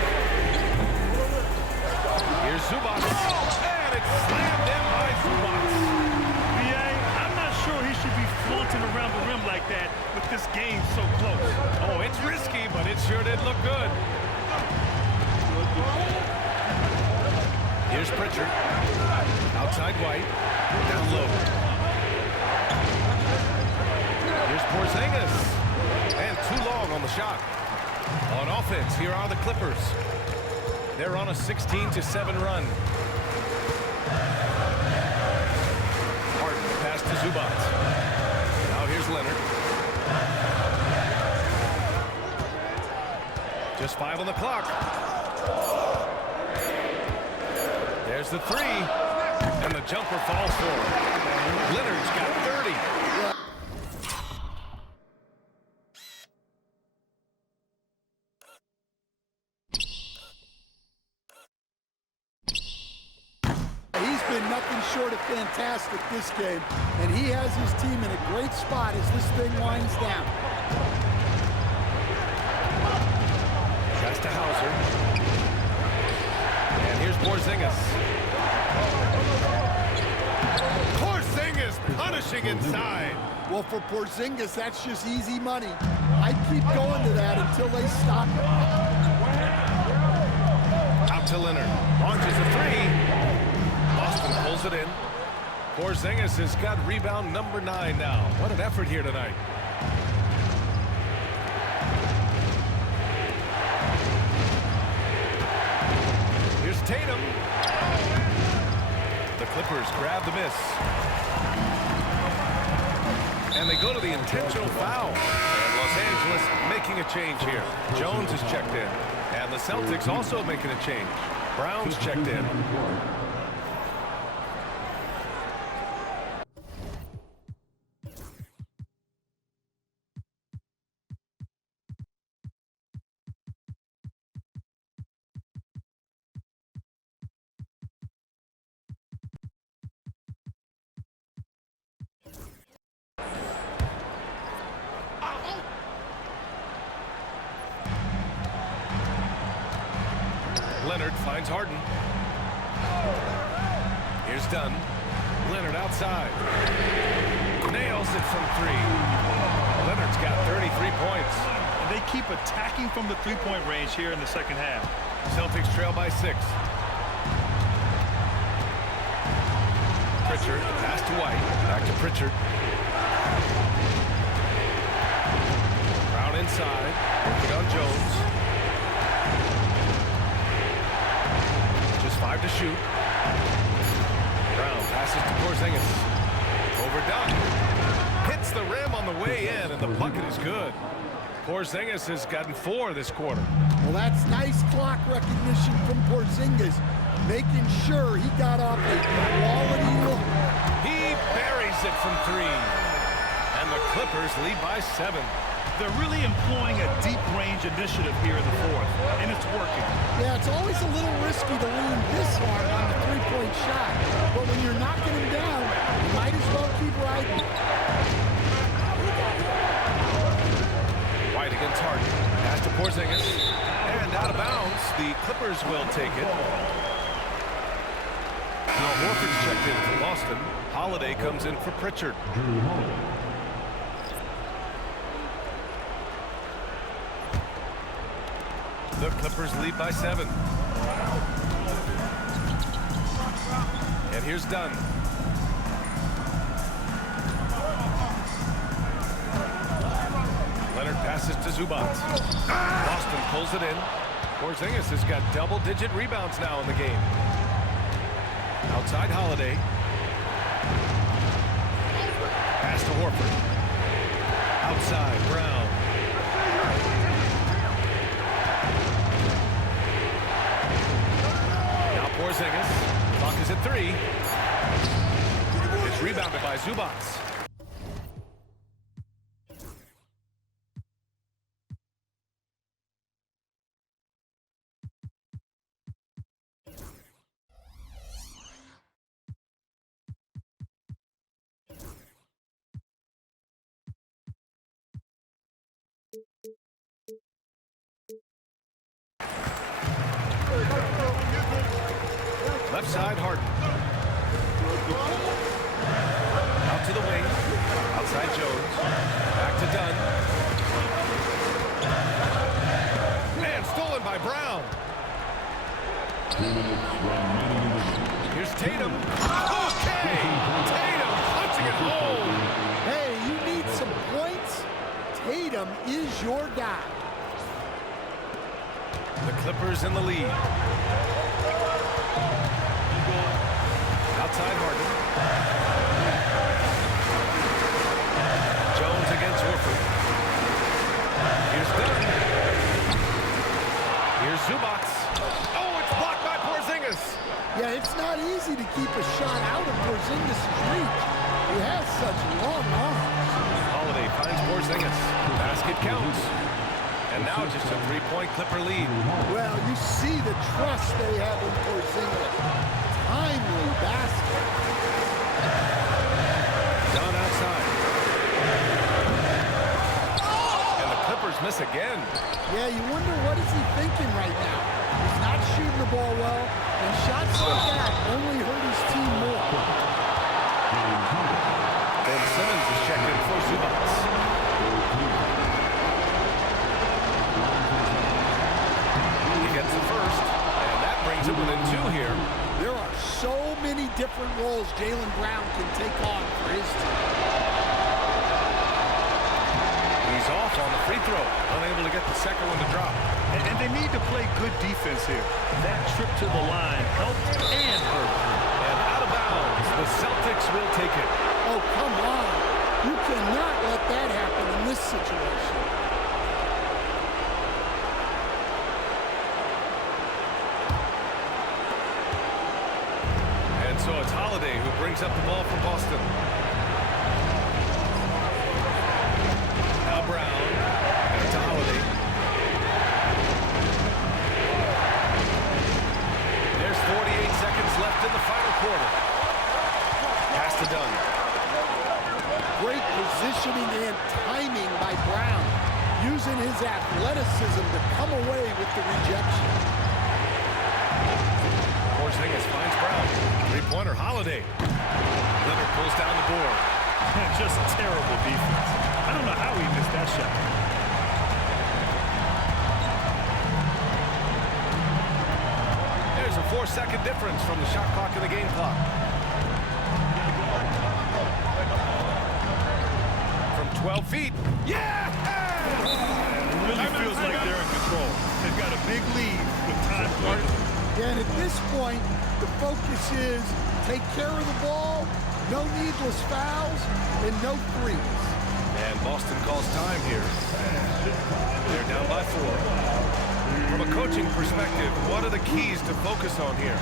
Here's Zubac. And it's slammed in by Zubac. BA, I'm not sure he should be flaunting around the rim like that with this game so close. Oh, it's risky, but it sure did look good. Here's Pritchard. Outside White. Down low. Here's Porzingis. And too long on the shot. On offense, here are the Clippers. They're on a 16-7 run. Harden pass to Zubac. Now here's Leonard. Just 5 on the clock. There's the 3. And the jumper falls for him. Leonard's got 30. He's been nothing short of fantastic this game, and he has his team in a great spot as this thing winds down. Pass to Hauser. And here's Porzingis. Porzingis punishing inside. Well, for Porzingis, that's just easy money. I'd keep going to that until they stop it. Out to Leonard. Launches a three. Boston pulls it in. Porzingis has got rebound number 9 now. What an effort here tonight. Here's Tatum. The Clippers grab the miss. And they go to the intentional foul. And Los Angeles making a change here. Jones is checked in. And the Celtics also making a change. Brown's checked in. Leonard finds Harden. Here's Dunn. Leonard outside. Nails it from 3. Leonard's got 33 points. And they keep attacking from the three-point range here in the second half. Celtics trail by 6. Pritchard, pass to White. Back to Pritchard. Brown inside. Working on Jones. 5 to shoot. Brown passes to Porzingis. Overdone. Hits the rim on the way in, and the bucket is good. Porzingis has gotten 4 this quarter. Well, that's nice clock recognition from Porzingis, making sure he got off a quality look. He buries it from 3. And the Clippers lead by 7. They're really employing a deep range initiative here in the fourth, and it's working. Yeah, it's always a little risky to lean this hard on the three-point shot, but when you're knocking him down, you might as well keep riding. White against Harden. Pass to Porzingis. And out of bounds. The Clippers will take it. Now Horford's checked in for Boston. Holiday comes in for Pritchard. Drew Holiday. The Clippers lead by 7. And here's Dunn. Leonard passes to Zubac. Boston pulls it in. Porzingis has got double-digit rebounds now in the game. Outside Holiday. Pass to Horford. Outside Brown. Porzingis. Clock is at 3. It's rebounded by Zubac. Left side, Harden. Out to the wing. Outside Jones. Back to Dunn. Man, stolen by Brown. Here's Tatum. Okay! Tatum punching it home. Hey, you need some points? Tatum is your guy. The Clippers in the lead. Outside Harden. Jones against Horford. Here's Dunn. Here's Zubac. Oh, it's blocked by Porzingis. Yeah, it's not easy to keep a shot out of Porzingis' reach. He has such long arms. Holiday finds Porzingis. Basket counts. And now just a 3-point Clipper lead. Well, you see the trust they have in Porzingis. Timely basket. Down outside. And the Clippers miss again. Yeah, you wonder what is he thinking right now. He's not shooting the ball well, and shots like that only hurt his team more. Ben Simmons is checked in for Zubats. He gets the first, and that brings him within 2 here. There are so many different roles Jaylen Brown can take on for his team. He's off on the free throw, unable to get the second one to drop. And they need to play good defense here. That trip to the line helped and hurt. And out of bounds, the Celtics will take it. Oh, come on. You cannot let that happen in this situation. And so it's Holiday who brings up the ball for Boston. Now Brown, back to Holiday. There's 48 seconds left in the final quarter. Pass to Dunn. Great positioning and timing by Brown, using his athleticism to come away with the rejection. Porzingis finds Brown. Three-pointer, Holiday. Leonard pulls down the board. Just a terrible defense. I don't know how he missed that shot. There's a 4-second difference from the shot clock and the game clock. From 12 feet. Yeah! It really feels like they're in control. They've got a big lead with time left. And at this point, the focus is take care of the ball, no needless fouls, and no threes. And Boston calls time here. They're down by 4. From a coaching perspective, what are the keys to focus on here?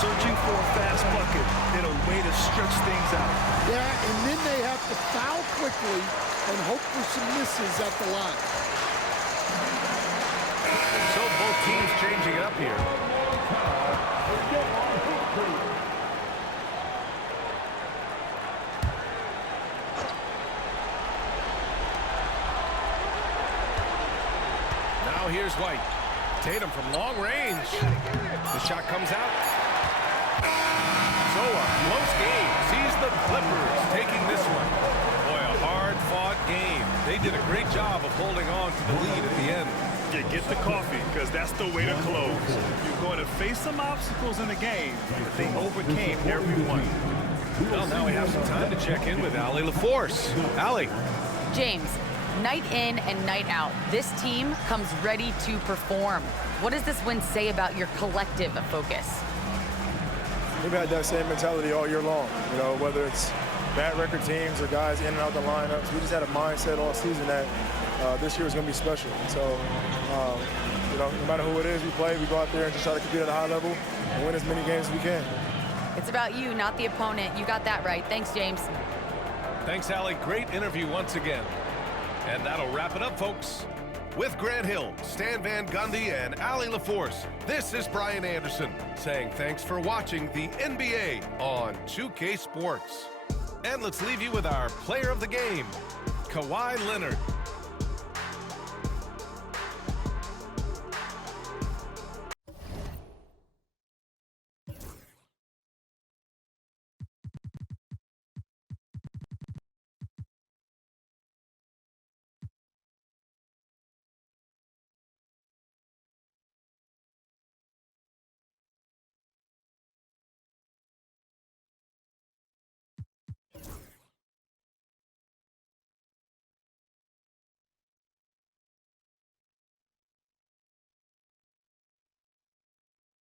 Searching for a fast bucket and a way to stretch things out. Yeah, and then they have to foul quickly and hope for some misses at the line. So both teams changing it up here. Now here's White. Tatum from long range. The shot comes out. So a close game sees the Clippers taking this one. Boy, a hard-fought game. They did a great job of holding on to the lead at the end. Yeah, get the coffee, because that's the way to close. You're going to face some obstacles in the game, but they overcame every one. Well, now we have some time to check in with Allie LaForce. Allie. James, night in and night out, this team comes ready to perform. What does this win say about your collective focus? We've had that same mentality all year long. You know, whether it's bad record teams or guys in and out the lineups, we just had a mindset all season that this year was going to be special. So, you know, no matter who it is we play, we go out there and just try to compete at a high level and win as many games as we can. It's about you, not the opponent. You got that right. Thanks, James. Thanks, Allie. Great interview once again. And that'll wrap it up, folks. With Grant Hill, Stan Van Gundy, and Allie LaForce, this is Brian Anderson saying thanks for watching the NBA on 2K Sports. And let's leave you with our player of the game, Kawhi Leonard.